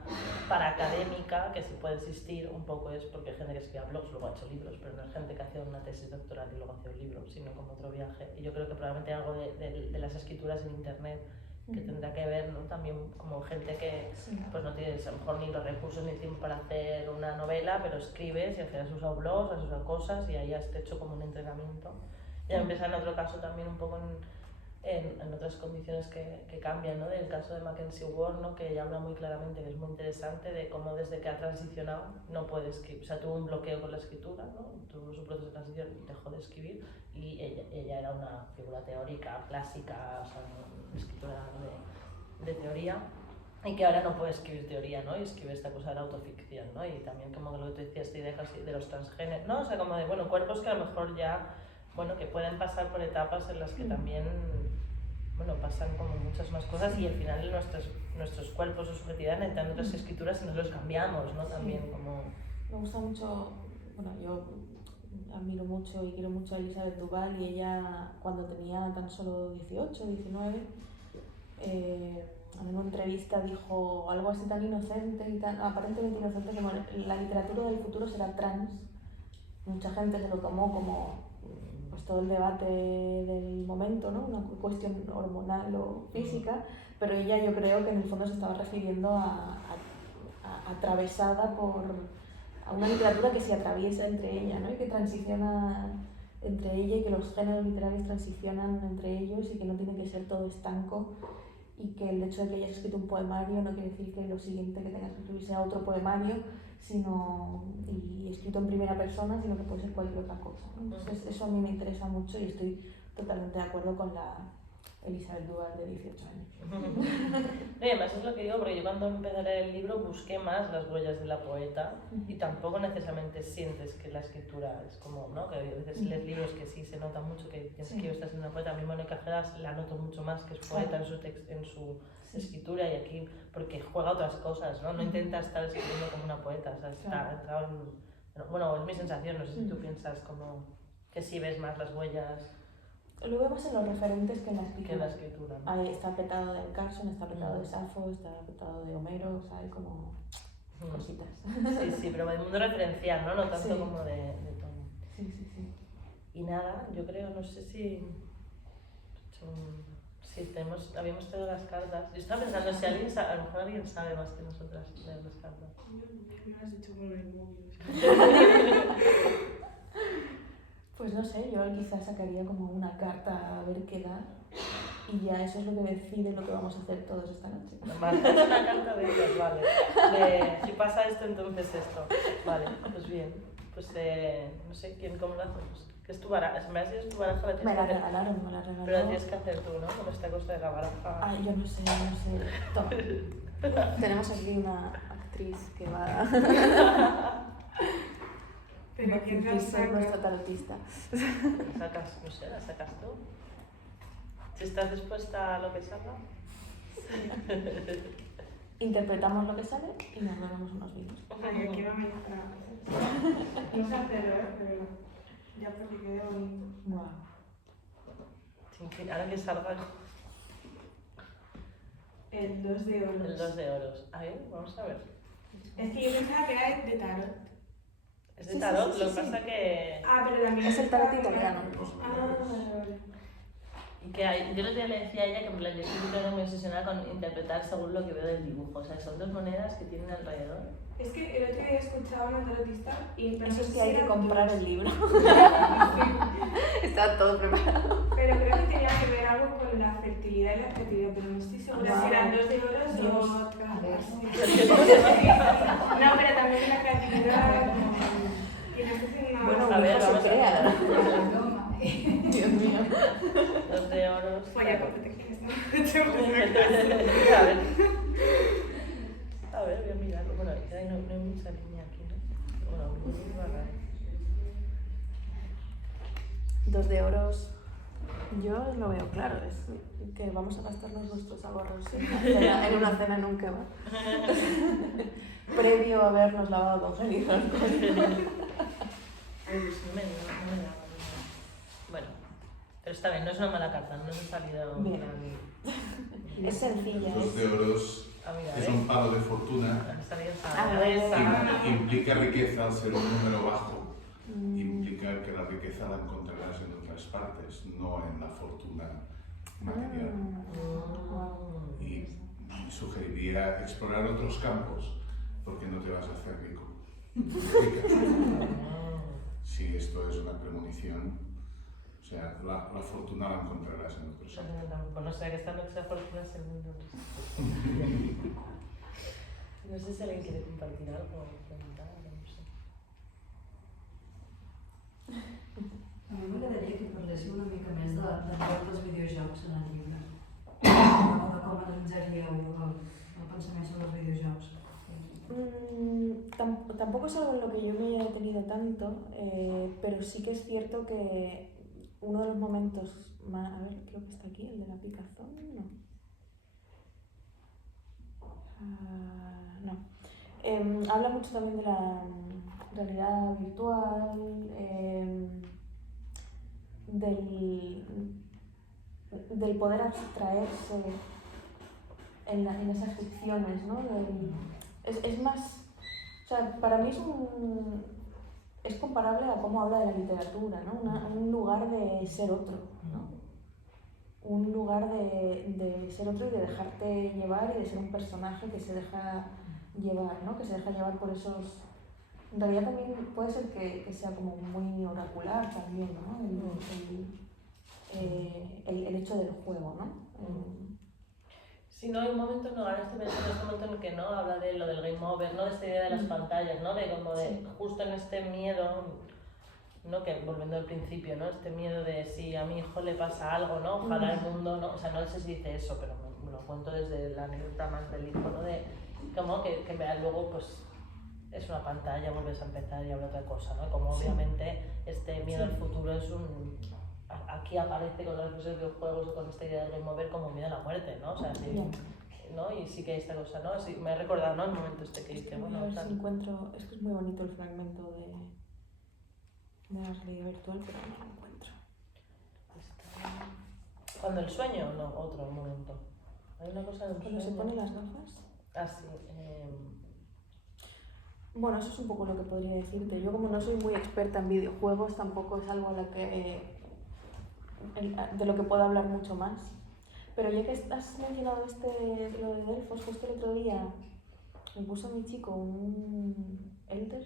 para académica que sí puede existir un poco, es porque hay gente que escribe blogs, luego ha hecho libros, pero no es gente que hace una tesis doctoral y luego hace un libro, sino como otro viaje. Y yo creo que probablemente hay algo de las escrituras en internet que tendrá que ver, ¿no? También como gente que pues no tienes a lo mejor ni los recursos ni tiempo para hacer una novela, pero escribes y al final has usado blogs, has usado cosas y ahí has hecho como un entrenamiento. Ya empieza en otro caso también un poco en otras condiciones que cambian, ¿no? Del caso de Mackenzie Ward, ¿no? Que ella habla muy claramente, que es muy interesante, de cómo desde que ha transicionado no puede escribir, o sea, tuvo un bloqueo con la escritura, ¿no? Tuvo su proceso de transición, dejó de escribir y ella era una figura teórica, clásica, o sea, una escritora de teoría, y que ahora no puede escribir teoría, ¿no? Y escribe esta cosa de la autoficción, ¿no? Y también como lo que tú decías, esta idea de los transgéneros, ¿no? O sea, como de, bueno, cuerpos que a lo mejor ya, bueno, que pueden pasar por etapas en las que también, bueno, pasan como muchas más cosas y al final nuestros cuerpos o subjetividad necesitan otras escrituras y nosotros cambiamos, ¿no? También como... Me gusta mucho, bueno, yo admiro mucho y quiero mucho a Elizabeth Duval, y ella cuando tenía tan solo 18, 19, en una entrevista dijo algo así tan inocente y tan aparentemente inocente como la literatura del futuro será trans. Mucha gente se lo tomó como pues todo el debate del momento, ¿no? Una cuestión hormonal o física, pero ella yo creo que en el fondo se estaba refiriendo atravesada a una literatura que se atraviesa entre ella, ¿no? Y que transiciona entre ella, y que los géneros literarios transicionan entre ellos y que no tiene que ser todo estanco, y que el hecho de que hayas escrito un poemario no quiere decir que lo siguiente que tengas que escribir sea otro poemario, y escrito en primera persona, sino que puede ser cualquier otra cosa, ¿no? Entonces eso a mí me interesa mucho y estoy totalmente de acuerdo con la Elizabeth Duval de 18 años. Y además es lo que digo, porque yo cuando empecé a leer el libro busqué más las huellas de la poeta y tampoco necesariamente sientes que la escritura es como, ¿no? Que a veces lees libros que sí se nota mucho que piensas que estás siendo una poeta. A mí Mónica Gedas la noto mucho más que es poeta en su escritura, y aquí porque juega otras cosas, ¿no? No intenta estar escribiendo como una poeta, o sea, está entrado en... Bueno, es mi sensación, no sé si tú piensas como que sí ves más las huellas. Lo vemos en los referentes que en la escritura. Que en la escritura, ¿no? Ahí está petado de Carson, está petado de Safo, está petado de Homero, o sea, hay como cositas. Sí, pero del mundo referencial, ¿no? No tanto como de todo. Sí. Y nada, yo creo, no sé si habíamos traído las cartas. Yo estaba pensando si alguien a lo mejor alguien sabe más que nosotras leer las cartas. Me has dicho con el móvil. Pues no sé, yo quizás sacaría como una carta a ver qué da, y ya eso es lo que decide lo que vamos a hacer todos esta noche. Marta es una carta de ellos, vale. De si pasa esto, entonces esto. Vale, pues bien. pues no sé quién, cómo lo hacemos. Que es tu baraja, me has dicho tu baraja la Me tienes la que hacer. regalaron, me la regalaron. Pero la tienes que hacer tú, ¿no? Con esta cosa de la baraja. Ah, yo no sé. Toma. Tenemos aquí una actriz que va a Pero ¿quién la ser nuestra saca? tarotista. La sacas, no sé, la sacas tú. Si estás dispuesta a lo que salga. Interpretamos lo que sale y nos bebemos unos vinos. Ay, aquí va mi hija. No sé hacerlo, pero ya porque quede bonito. Wow. Sin fin, ahora que salga El 2 de oros. el 2 de oros. A ver, vamos a ver. Es que yo pensaba que era de tarot. Es de Sí, tarot, sí, lo que sí, pasa sí. que... Ah, pero también Es el tarot italiano. Vale. Y que hay, yo el otro día le decía a ella que en plan, yo estoy muy obsesionada con interpretar según lo que veo del dibujo. O sea, son dos monedas que tienen alrededor. Es que el otro día escuchaba a una tarotista y Eso es que hay que comprar el libro. Sí, Está todo preparado. pero creo que tenía que ver algo con la fertilidad y la creatividad, pero no estoy segura si eran 2 de oros Dios. o otra. A ver. así. No, pero también la creatividad. Y no sé si no. Bueno, A ver, se vamos a crea. Toma. Dios mío. 2 de oros. Pues ya con protecciones, ¿no? A ver, voy a mirarlo. Bueno, no hay mucha línea aquí, ¿no? Bueno, muy rara. 2 de oros. Yo lo veo claro, es que vamos a gastarnos nuestros ahorros en una cena en un kebab. Previo a habernos lavado con gel hidroalcohólico. Uy, pues no me llama. Bueno, pero está bien, no es una mala carta, no nos ha salido Bien. mal. Es sencilla. Los 2 de oros Ah, mira, es ¿ves? un palo de fortuna. Ha salido Ah, esa. Implica riqueza al ser un número bajo. Mm, Implica que la riqueza la encontrarás en otras partes, no en la fortuna material. wow. Y sugeriría explorar otros campos, porque no te vas a hacer rico. Si esto es una premonición, o sea, la fortuna la encontrarás en otros campos. Pues no sé, que esta noche la fortuna es el mundo. No sé si alguien quiere compartir algo o preguntar, no sé. A mi m'agradaria que parléssiu una mica més del rol dels videojocs en el llibre. De com analitzaríeu el pensament sobre els videojocs. Tampoco es algo en lo que yo me haya detenido tanto, pero sí que es cierto que uno de los momentos más... A ver, creo que está aquí, el de la picazón, no. No. Habla mucho también de la realidad virtual, del poder abstraerse en esas ficciones, ¿no? Es más, o sea, para mí es comparable a cómo habla de la literatura, ¿no? Un lugar de ser otro, ¿no? Un lugar de ser otro y de dejarte llevar y de ser un personaje que se deja llevar, ¿no? Que se deja llevar por esos... En realidad también puede ser que sea como muy oracular también, ¿no? El hecho del juego, ¿no? Si no, hay un momento, no, ahora estoy pensando en este momento en el que no habla de lo del game over, ¿no? De esta idea de las pantallas, ¿no? De como de Sí. justo en este miedo, ¿no? Que volviendo al principio, ¿no? Este miedo de si a mi hijo le pasa algo, ¿no? Ojalá el mundo, ¿no? O sea, no sé si dice eso, pero me lo cuento desde la anécdota más del hijo, ¿no? De como que en verdad luego, pues, es una pantalla, vuelves a empezar y habla otra cosa, ¿no? Como obviamente este miedo al futuro es un... Aquí aparece con las cosas de videojuegos o con esta idea del game over como miedo a la muerte, ¿no? O sea, sí, ¿no? Y sí que hay esta cosa, ¿no? Sí, me he recordado, ¿no? El momento este que dice, Voy bueno, a ver tal. si encuentro... Es que es muy bonito el fragmento de la realidad virtual, pero no lo encuentro. Cuando el sueño, no, otro momento. Hay una cosa del Cuando se sueño. pone las gafas... Ah, sí. Bueno, eso es un poco lo que podría decirte. Yo como no soy muy experta en videojuegos, tampoco es algo de lo que puedo hablar mucho más. Pero ya que has mencionado lo de Delfos, justo el otro día me puso mi chico un Elder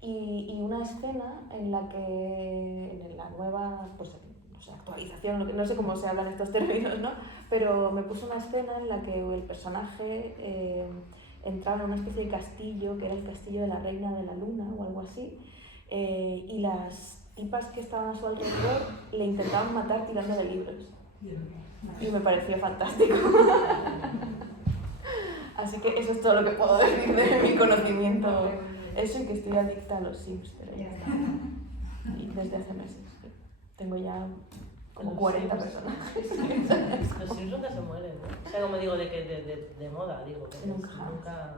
y una escena en la que en la nueva pues, no sé, actualización, no sé cómo se hablan estos términos, ¿no? Pero me puso una escena en la que el personaje entraban a una especie de castillo, que era el castillo de la reina de la luna o algo así, y las tipas que estaban a su alrededor le intentaban matar tirando de libros. Y me pareció fantástico. Así que eso es todo lo que puedo decir de mi conocimiento. Eso y que estoy adicta a los Sims, pero ya está. Y desde hace meses. Tengo ya como 40 personajes. Los Sims nunca se mueren, ¿no? O sea, como digo, de moda, digo. Que Nunca. Nunca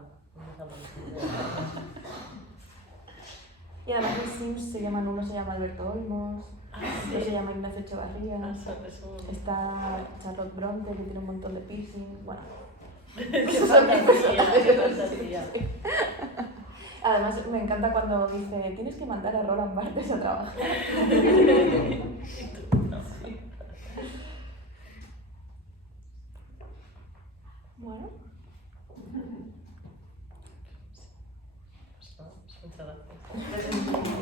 Y además los Sims se llaman, uno se llama Alberto Olmos, otro se llama Ignacio Echevarría, está Charlotte Bronte que tiene un montón de piercings, bueno. Qué fantasía. Además me encanta cuando dice, tienes que mandar a Roland Barthes a trabajar. Bueno. Muchas gracias.